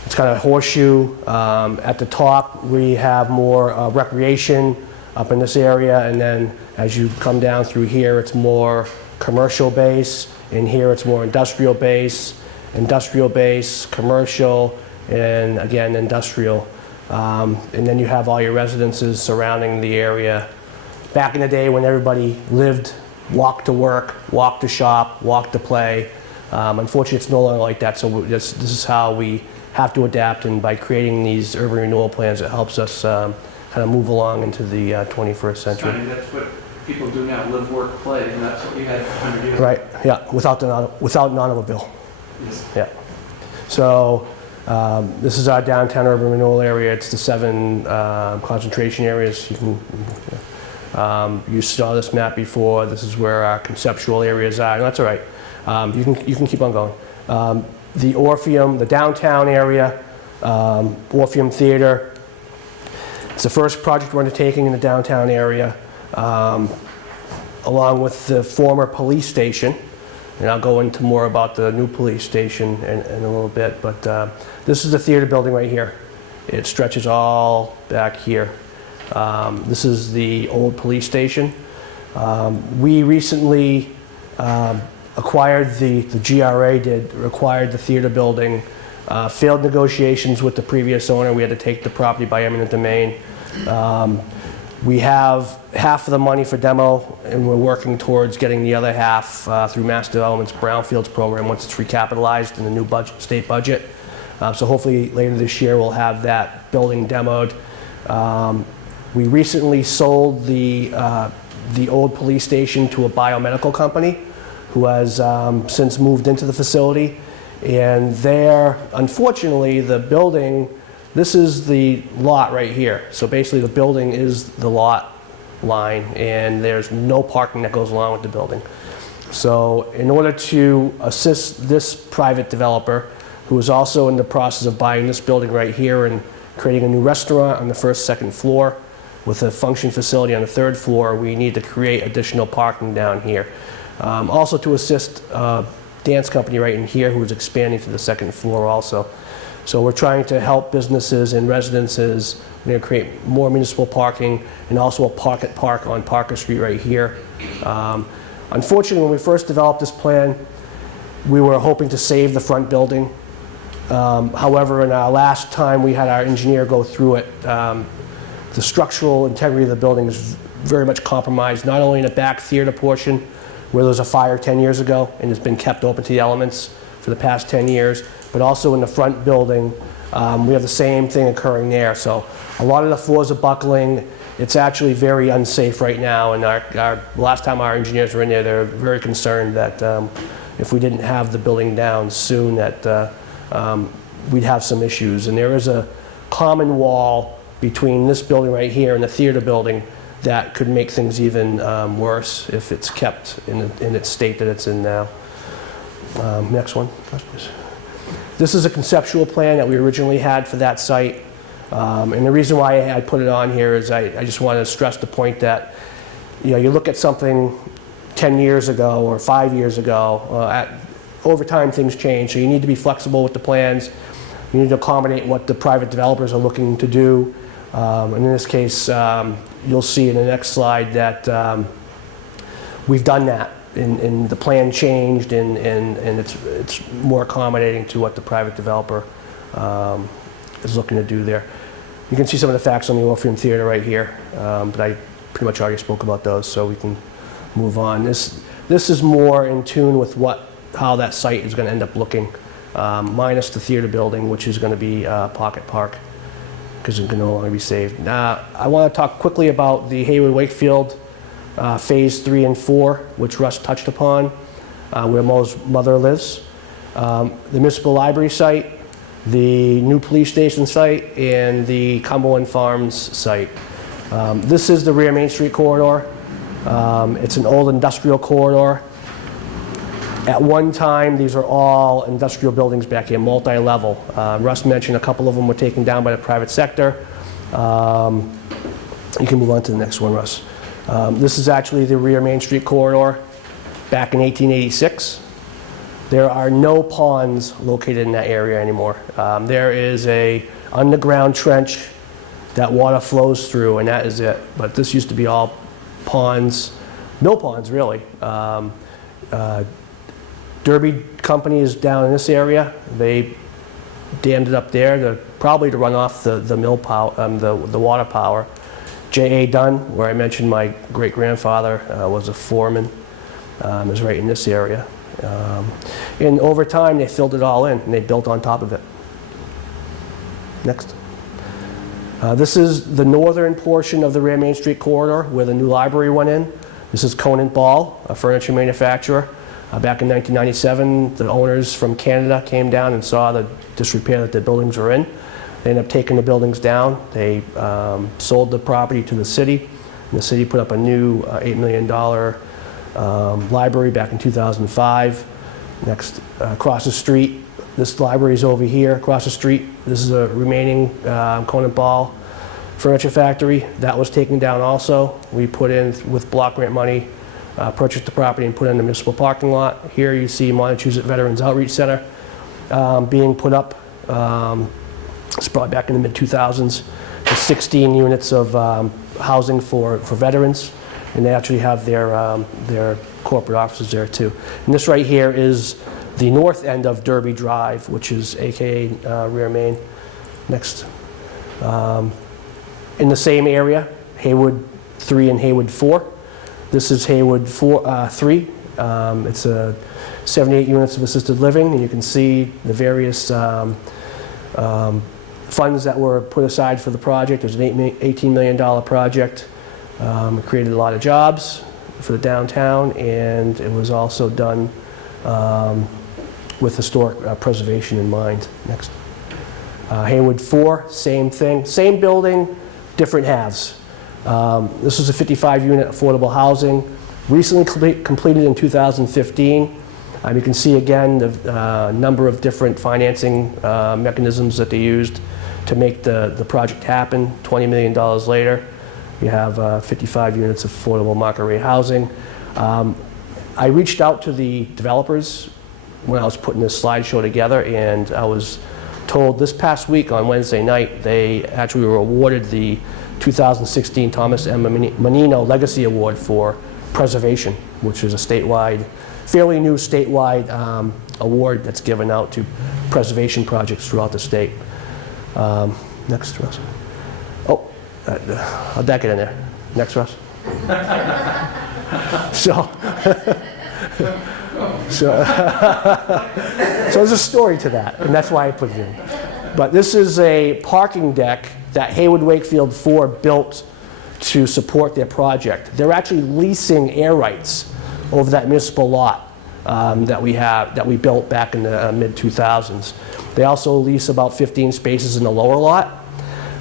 it's kind of a horseshoe. At the top, we have more recreation up in this area, and then as you come down through here, it's more commercial base. In here, it's more industrial base, commercial, and again, industrial. And then you have all your residences surrounding the area. Back in the day when everybody lived, walked to work, walked to shop, walked to play. Unfortunately, it's no longer like that, so this is how we have to adapt, and by creating these urban renewal plans, it helps us kind of move along into the 21st century. I mean, that's what people do now, live, work, play, and that's what you had 100 years ago. Right, yeah, without an automobile. Yes. Yeah. So this is our downtown urban renewal area. It's the 7 concentration areas. You saw this map before. This is where our conceptual areas are. No, that's all right. You can keep on going. The Orpheum, the downtown area, Orpheum Theater. It's the first project we're undertaking in the downtown area. along with the former police station. And I'll go into more about the new police station in a little bit, but this is the theater building right here. It stretches all back here. This is the old police station. We recently acquired the GRA acquired the theater building, failed negotiations with the previous owner. We had to take the property by eminent domain. We have half of the money for demo, and we're working towards getting the other half through Mass Development's Brownfields program once it's recapitalized in the new budget, state budget. So hopefully later this year we'll have that building demoed. We recently sold the old police station to a biomedical company who has since moved into the facility. And there, unfortunately, the building, this is the lot right here. So basically the building is the lot line, and there's no parking that goes along with the building. So in order to assist this private developer, who is also in the process of buying this building right here and creating a new restaurant on the first, second floor with a function facility on the third floor, we need to create additional parking down here. Also to assist dance company right in here who is expanding to the second floor also. So we're trying to help businesses and residences. We're going to create more municipal parking and also a pocket park on Parker Street right here. Unfortunately, when we first developed this plan, we were hoping to save the front building. However, in our last time we had our engineer go through it, the structural integrity of the building is very much compromised, not only in the back theater portion, where there was a fire 10 years ago and has been kept open to the elements for the past 10 years, but also in the front building. We have the same thing occurring there. So a lot of the floors are buckling. It's actually very unsafe right now, and last time our engineers were in there, they were very concerned that if we didn't have the building down soon, that we'd have some issues. And there is a common wall between this building right here and the theater building that could make things even worse if it's kept in its state that it's in now. Next one, please. This is a conceptual plan that we originally had for that site. And the reason why I put it on here is I just want to stress the point that, you look at something 10 years ago or 5 years ago, over time things change, so you need to be flexible with the plans. You need to accommodate what the private developers are looking to do. And in this case, you'll see in the next slide that we've done that, and the plan changed, and it's more accommodating to what the private developer is looking to do there. You can see some of the facts on the Orpheum Theater right here, but I pretty much already spoke about those, so we can move on. This is more in tune with how that site is going to end up looking, minus the theater building, which is going to be Pocket Park, because it can no longer be saved. I want to talk quickly about the Hayward Wakefield Phase 3 and 4, which Russ touched upon, where Mo's mother lives. The municipal library site, the new police station site, and the Cumberland Farms site. This is the rear Main Street corridor. It's an old industrial corridor. At one time, these are all industrial buildings back here, multi-level. Russ mentioned a couple of them were taken down by the private sector. You can move on to the next one, Russ. This is actually the rear Main Street corridor back in 1886. There are no ponds located in that area anymore. There is a underground trench that water flows through, and that is it. But this used to be all ponds, no ponds really. Derby Company is down in this area. They dammed it up there probably to run off the mill power, the water power. J.A. Dunn, where I mentioned my great-grandfather was a foreman, is right in this area. And over time, they filled it all in, and they built on top of it. Next. This is the northern portion of the rear Main Street corridor where the new library went in. This is Conant Ball, a furniture manufacturer. Back in 1997, the owners from Canada came down and saw the disrepair that the buildings were in. They ended up taking the buildings down. They sold the property to the city, and the city put up a new $8 million library back in 2005. Next, across the street, this library is over here. Across the street, this is a remaining Conant Ball furniture factory. That was taken down also. We put in, with block grant money, purchased the property and put in the municipal parking lot. Here you see Montezut Veterans Outreach Center being put up. It's probably back in the mid-2000s. There's 16 units of housing for veterans, and they actually have their corporate offices there too. And this right here is the north end of Derby Drive, which is AKA Rear Main. Next. In the same area, Haywood 3 and Haywood 4. This is Haywood 3. It's 78 units of assisted living, and you can see the various funds that were put aside for the project. It was an $18 million project. It created a lot of jobs for the downtown, and it was also done with historic preservation in mind. Next. Haywood 4, same thing. Same building, different halves. This is a 55-unit affordable housing, recently completed in 2015. You can see again the number of different financing mechanisms that they used to make the project happen. $20 million later, you have 55 units of affordable market rate housing. I reached out to the developers when I was putting this slideshow together, and I was told this past week on Wednesday night they actually were awarded the 2016 Thomas M. Menino Legacy Award for Preservation, which is a statewide, fairly new statewide award that's given out to preservation projects throughout the state. Next, Russ. Oh, how'd that get in there? Next, Russ. So there's a story to that, and that's why I put it in. But this is a parking deck that Haywood Wakefield 4 built to support their project. They're actually leasing air rights over that municipal lot that we built back in the mid-2000s. They also lease about 15 spaces in the lower lot.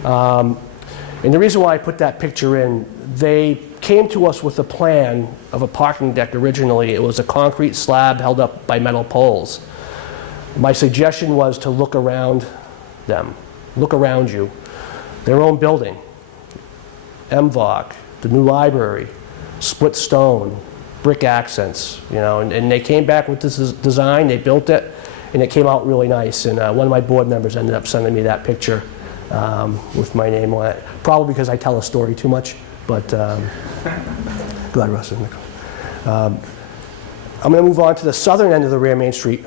And the reason why I put that picture in, they came to us with a plan of a parking deck originally. It was a concrete slab held up by metal poles. My suggestion was to look around them, look around you. Their own building, MVOC, the new library, split stone, brick accents, you know, and they came back with this design, they built it, and it came out really nice. And one of my board members ended up sending me that picture with my name on it, probably because I tell a story too much, but glad Russ is in I'm going to move on to the southern end of the Rear Main Street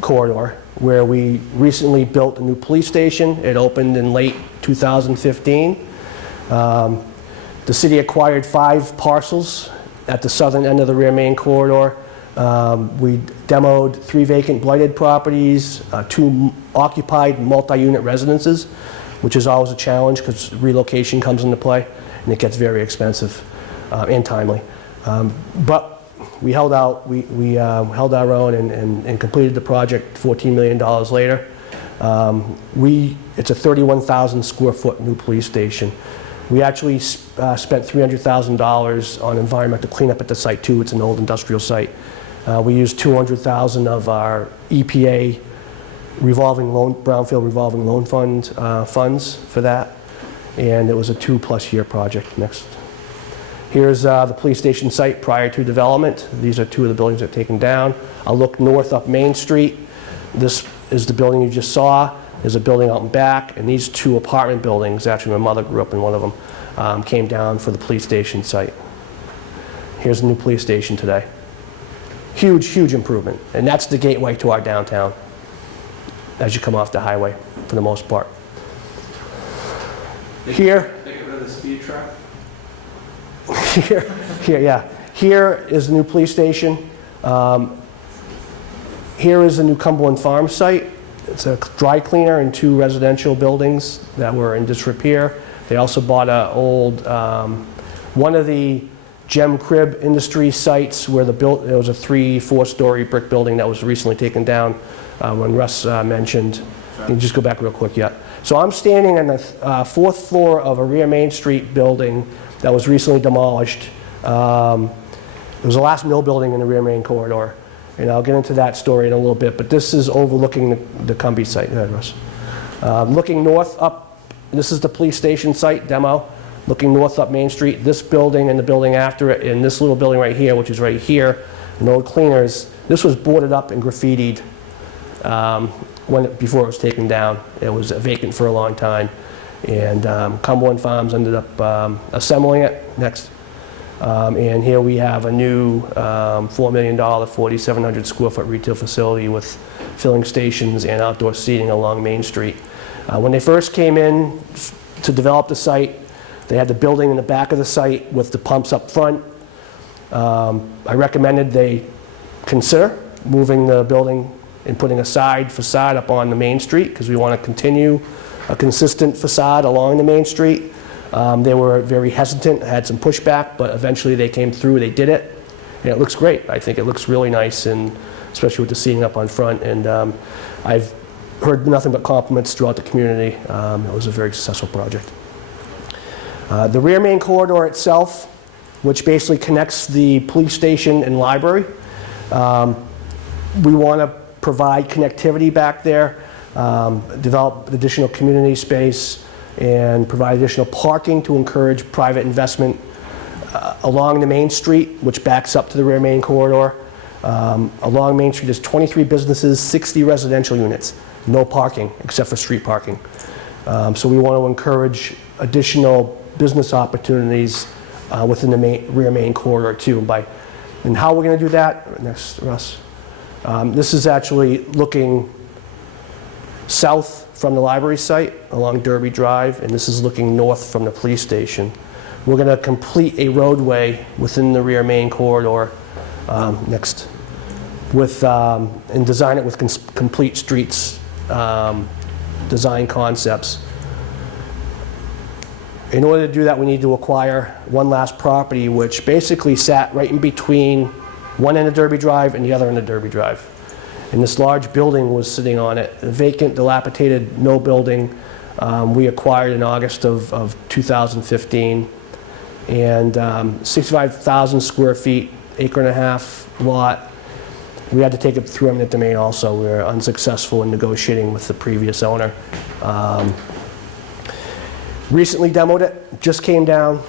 corridor, where we recently built a new police station. It opened in late 2015. The city acquired 5 parcels at the southern end of the Rear Main corridor. We demoed 3 vacant blighted properties, 2 occupied multi-unit residences, which is always a challenge because relocation comes into play and it gets very expensive and timely. But we held out, we held our own and completed the project $14 million later. It's a 31,000 square foot new police station. We actually spent $300,000 on environmental cleanup at the site too. It's an old industrial site. We used $200,000 of our EPA revolving loan, brownfield revolving loan fund funds for that. And it was a 2+ year project. Next. Here's the police station site prior to development. These are 2 of the buildings that are taken down. I'll look north up Main Street. This is the building you just saw. There's a building out in back, and these 2 apartment buildings, actually my mother grew up in one of them, came down for the police station site. Here's the new police station today. Huge, huge improvement. And that's the gateway to our downtown as you come off the highway for the most part. Here. They get rid of the speed trap? Here is the new police station. Here is the new Cumberland Farm site. It's a dry cleaner and 2 residential buildings that were in disrepair. They also bought an old, one of the Gem Crib industry sites where there was a 3-4 story brick building that was recently taken down when Russ mentioned. You can just go back real quick, yeah. So I'm standing on the 4th floor of a Rear Main Street building that was recently demolished. It was the last mill building in the Rear Main corridor. And I'll get into that story in a little bit, but this is overlooking the Cumbie site. Go ahead, Russ. Looking north up This is the police station site demo, looking north up Main Street. This building and the building after it, and this little building right here, which is right here, an old cleaners. This was boarded up and graffitied before it was taken down. It was vacant for a long time. And Cumberland Farms ended up assembling it next. And here we have a new $4 million, 4,700 square foot retail facility with filling stations and outdoor seating along Main Street. When they first came in to develop the site, they had the building in the back of the site with the pumps up front. I recommended they consider moving the building and putting a side facade up on the Main Street because we want to continue a consistent facade along the Main Street. They were very hesitant, had some pushback, but eventually they came through, they did it, and it looks great. I think it looks really nice, and especially with the seating up on front, and I've heard nothing but compliments throughout the community. It was a very successful project. The rear main corridor itself, which basically connects the police station and library, we want to provide connectivity back there, develop additional community space, and provide additional parking to encourage private investment along the Main Street, which backs up to the rear main corridor. Along Main Street, there's 23 businesses, 60 residential units, no parking except for street parking. So we want to encourage additional business opportunities within the rear main corridor too. And how we're going to do that? Next, Russ. This is actually looking south from the library site along Derby Drive, and this is looking north from the police station. We're going to complete a roadway within the rear main corridor next, and design it with complete streets design concepts. In order to do that, we need to acquire one last property, which basically sat right in between one end of Derby Drive and the other end of Derby Drive. And this large building was sitting on it, vacant, dilapidated, no building. We acquired in August of 2015. And 65,000 square feet, acre and a half lot. We had to take it through eminent domain also. We were unsuccessful in negotiating with the previous owner. Recently demoed it, just came down,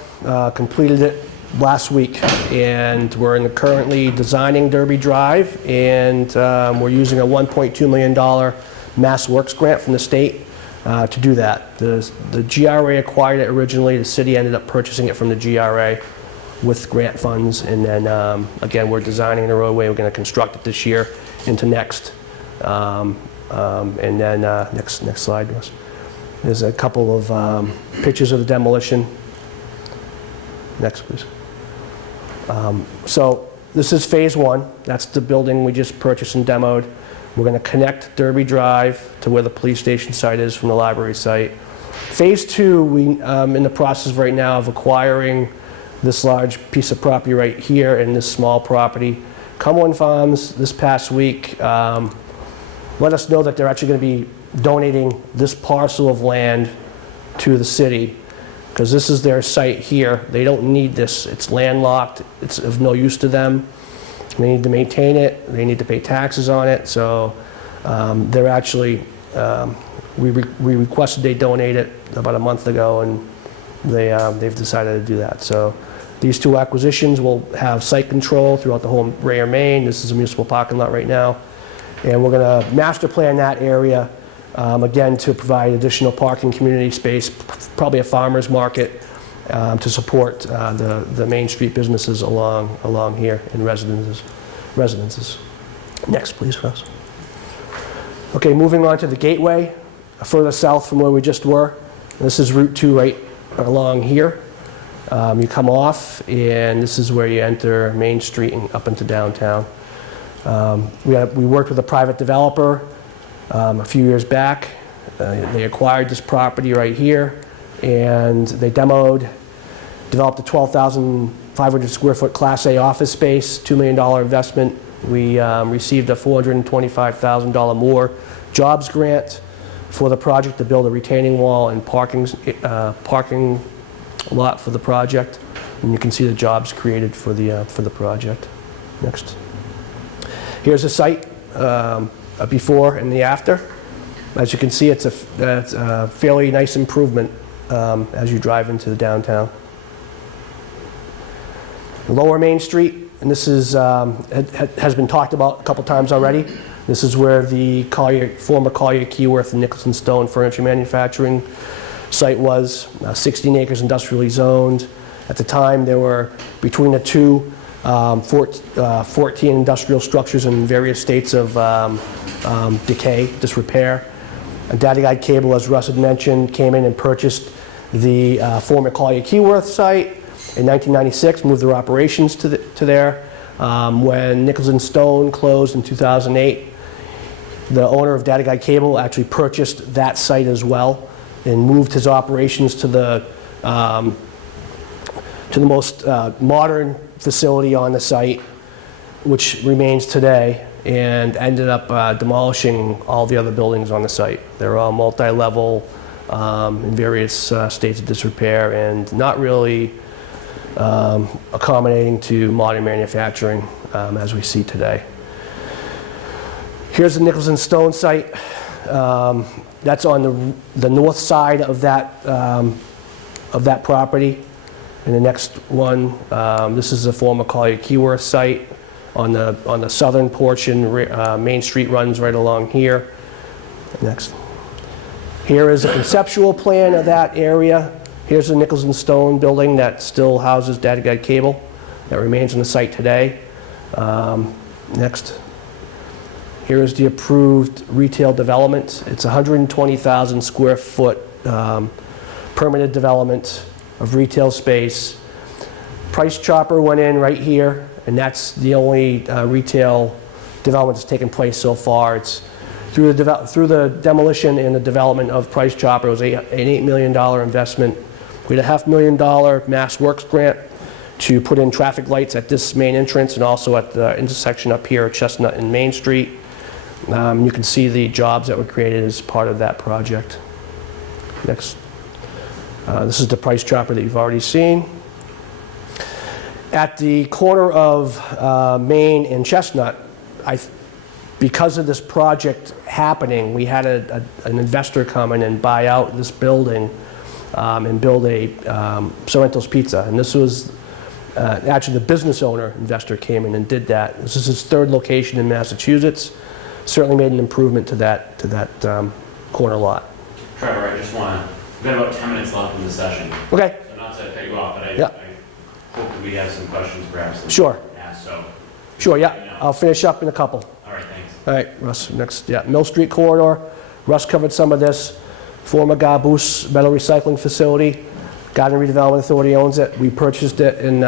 completed it last week, and we're currently designing Derby Drive, and we're using a $1.2 million Mass Works grant from the state to do that. The GRA acquired it originally. The city ended up purchasing it from the GRA with grant funds, and then again, we're designing the roadway. We're going to construct it this year into next. And then next slide, Russ. There's a couple of pictures of the demolition. Next, please. So this is phase one. That's the building we just purchased and demoed. We're going to connect Derby Drive to where the police station site is from the library site. Phase two, we're in the process right now of acquiring this large piece of property right here and this small property. Cumberland Farms this past week let us know that they're actually going to be donating this parcel of land to the city, because this is their site here. They don't need this. It's landlocked. It's of no use to them. They need to maintain it. They need to pay taxes on it. So they're actually, we requested they donate it about a month ago, and they've decided to do that. So these two acquisitions will have site control throughout the whole rear main. This is a municipal parking lot right now. And we're going to master plan that area, again, to provide additional parking, community space, probably a farmer's market to support the Main Street businesses along here and residences. Next, please, Russ. Okay, moving on to the gateway, further south from where we just were. This is Route 2 right along here. You come off, and this is where you enter Main Street and up into downtown. We worked with a private developer a few years back. They acquired this property right here, and they developed a 12,500 square foot Class A office space, $2 million investment. We received a $425,000 more jobs grant for the project to build a retaining wall and parking lot for the project. And you can see the jobs created for the project. Next. Here's a site, a before and the after. As you can see, it's a fairly nice improvement as you drive into the downtown. Lower Main Street, and this is has been talked about a couple times already. This is where the former Collier Keyworth and Nicholson Stone furniture manufacturing site was. 16 acres industrially zoned. At the time, there were, between the two, 14 industrial structures in various states of decay, disrepair. Data Guide Cable, as Russ had mentioned, came in and purchased the former Collier Keyworth site in 1996, moved their operations to there. When Nicholson Stone closed in 2008, the owner of Data Guide Cable actually purchased that site as well and moved his operations to the most modern facility on the site, which remains today, and ended up demolishing all the other buildings on the site. They're all multi-level in various states of disrepair and not really accommodating to modern manufacturing as we see today. Here's the Nicholson Stone site. That's on the north side of that property. And the next one, this is the former Collier Keyworth site. On the southern portion, Main Street runs right along here. Next. Here is a conceptual plan of that area. Here's the Nicholson Stone building that still houses Data Guide Cable that remains on the site today. Next. Here is the approved retail development. It's 120,000 square foot permitted development of retail space. Price Chopper went in right here, and that's the only retail development that's taken place so far. It's through the demolition and the development of Price Chopper. It was an $8 million investment. We had a $500,000 Mass Works grant to put in traffic lights at this main entrance and also at the intersection up here at Chestnut and Main Street. You can see the jobs that were created as part of that project. Next. This is the Price Chopper that you've already seen. At the corner of Main and Chestnut, because of this project happening, we had an investor come in and buy out this building and build a Sorrento's Pizza. And this was actually the business owner investor came in and did that. This is his third location in Massachusetts. Certainly made an improvement to that corner lot. Trevor, I just want to, we've got about 10 minutes left in the session. Okay. So not to cut you off, but I Yeah. hope that we have some questions perhaps. that we Sure. can ask, so. Sure, yeah. I'll finish up in a couple. All right, thanks. All right, Russ, next, yeah, Mill Street corridor. Russ covered some of this. Former Garboose metal recycling facility. Gardner Redevelopment Authority owns it. We purchased it in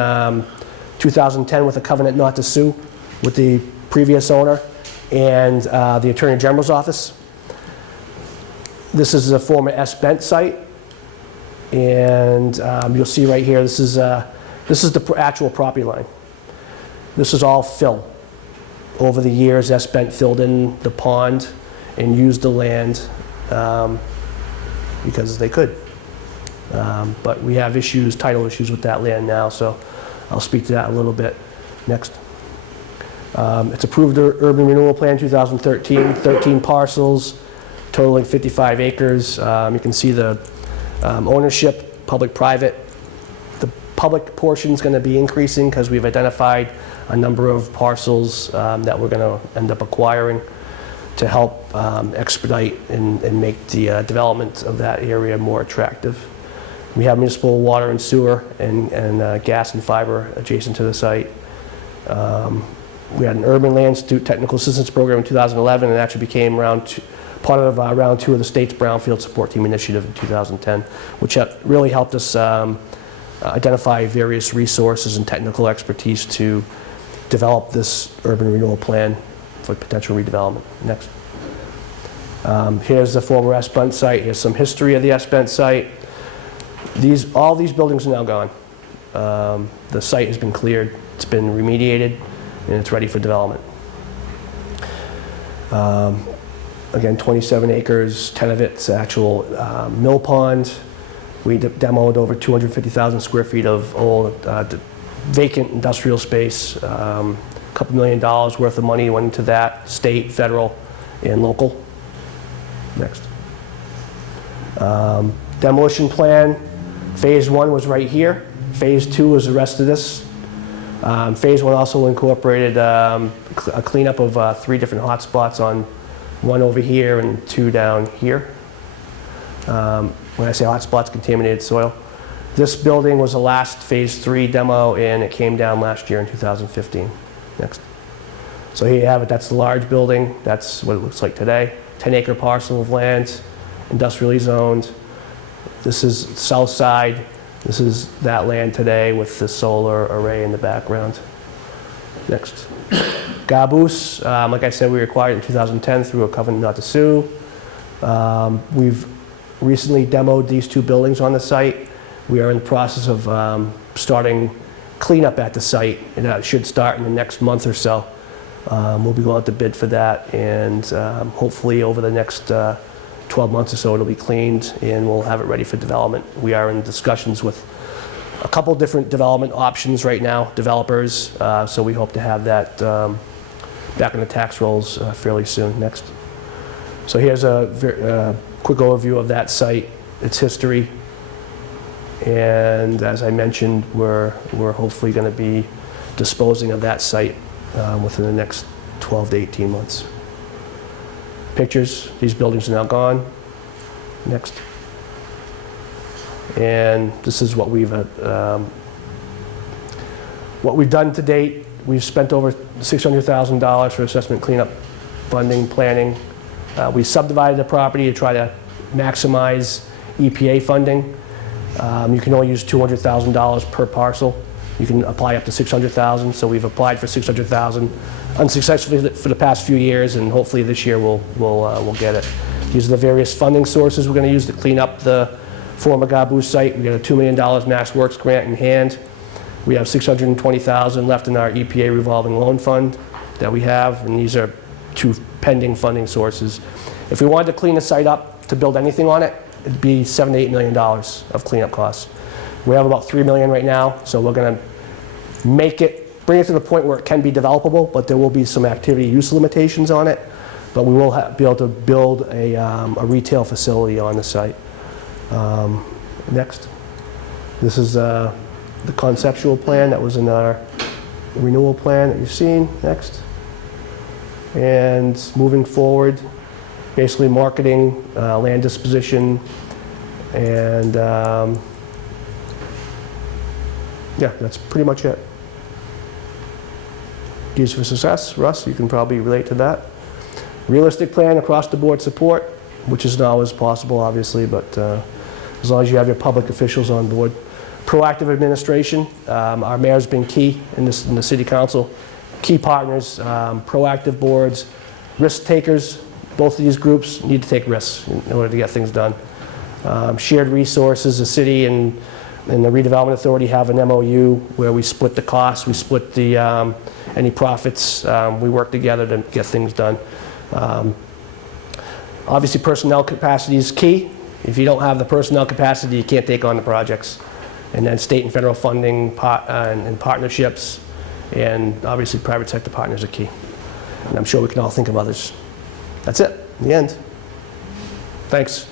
2010 with a covenant not to sue with the previous owner and the Attorney General's office. This is a former S. Bent site. And you'll see right here, this is the actual property line. This is all fill. Over the years, S. Bent filled in the pond and used the land because they could. But we have issues, title issues with that land now, so I'll speak to that a little bit next. It's approved Urban Renewal Plan 2013, 13 parcels, totaling 55 acres. You can see the ownership, public-private. The public portion is going to be increasing because we've identified a number of parcels that we're going to end up acquiring to help expedite and make the development of that area more attractive. We have municipal water and sewer and gas and fiber adjacent to the site. We had an Urban Land Institute Technical Assistance Program in 2011, and it actually became part of round 2 of the state's Brownfield Support Team Initiative in 2010, which really helped us identify various resources and technical expertise to develop this urban renewal plan for potential redevelopment. Next. Here's the former S. Bent site. Here's some history of the S. Bent site. All these buildings are now gone. The site has been cleared. It's been remediated, and it's ready for development. Again, 27 acres, 10 of it's actual mill pond. We demoed over 250,000 square feet of old vacant industrial space. A couple $1 million worth of money went into that, state, federal, and local. Next. Demolition plan, phase 1 was right here. Phase 2 was the rest of this. Phase 1 also incorporated a cleanup of 3 different hot spots, on 1 over here and 2 down here. When I say hot spots, contaminated soil. This building was the last phase 3 demo, and it came down last year in 2015. Next. So here you have it. That's the large building. That's what it looks like today. 10-acre parcel of land, industrially zoned. This is south side. This is that land today with the solar array in the background. Next. Gaboose, like I said, we acquired in 2010 through a covenant not to sue. We've recently demoed these 2 buildings on the site. We are in the process of starting cleanup at the site, and that should start in the next month or so. We'll be going out to bid for that, and hopefully over the next 12 months or so it'll be cleaned and we'll have it ready for development. We are in discussions with a couple different development options right now, developers, so we hope to have that back in the tax rolls fairly soon. Next. So here's a quick overview of that site, its history, and as I mentioned, we're hopefully going to be disposing of that site within the next 12 to 18 months. Pictures, these buildings are now gone. Next. And this is what we've done to date. We've spent over $600,000 for assessment cleanup funding, planning. We subdivided the property to try to maximize EPA funding. You can only use $200,000 per parcel. You can apply up to $600,000, so we've applied for $600,000 unsuccessfully for the past few years, and hopefully this year we'll get it. These are the various funding sources we're going to use to clean up the former Gaboose site. We got a $2 million Mass Works grant in hand. We have $620,000 left in our EPA revolving loan fund that we have, and these are 2 pending funding sources. If we wanted to clean the site up to build anything on it, it'd be $7 to $8 million of cleanup costs. We have about $3 million right now, so we're going to bring it to the point where it can be developable, but there will be some activity use limitations on it. But we will be able to build a retail facility on the site. Next. This is the conceptual plan that was in our renewal plan that you've seen. Next. And moving forward, basically marketing, land disposition, and yeah, that's pretty much it. Keys for success, Russ, you can probably relate to that. Realistic plan, across the board support, which is not always possible, obviously, but as long as you have your public officials on board. Proactive administration, our mayor's been key in the city council. Key partners, proactive boards, risk takers. Both of these groups need to take risks in order to get things done. Shared resources, the city and the redevelopment authority have an MOU where we split the costs, we split the any profits, we work together to get things done. Obviously personnel capacity is key. If you don't have the personnel capacity, you can't take on the projects. And then state and federal funding and partnerships, and obviously private sector partners are key. And I'm sure we can all think of others. That's it, in the end. Thanks.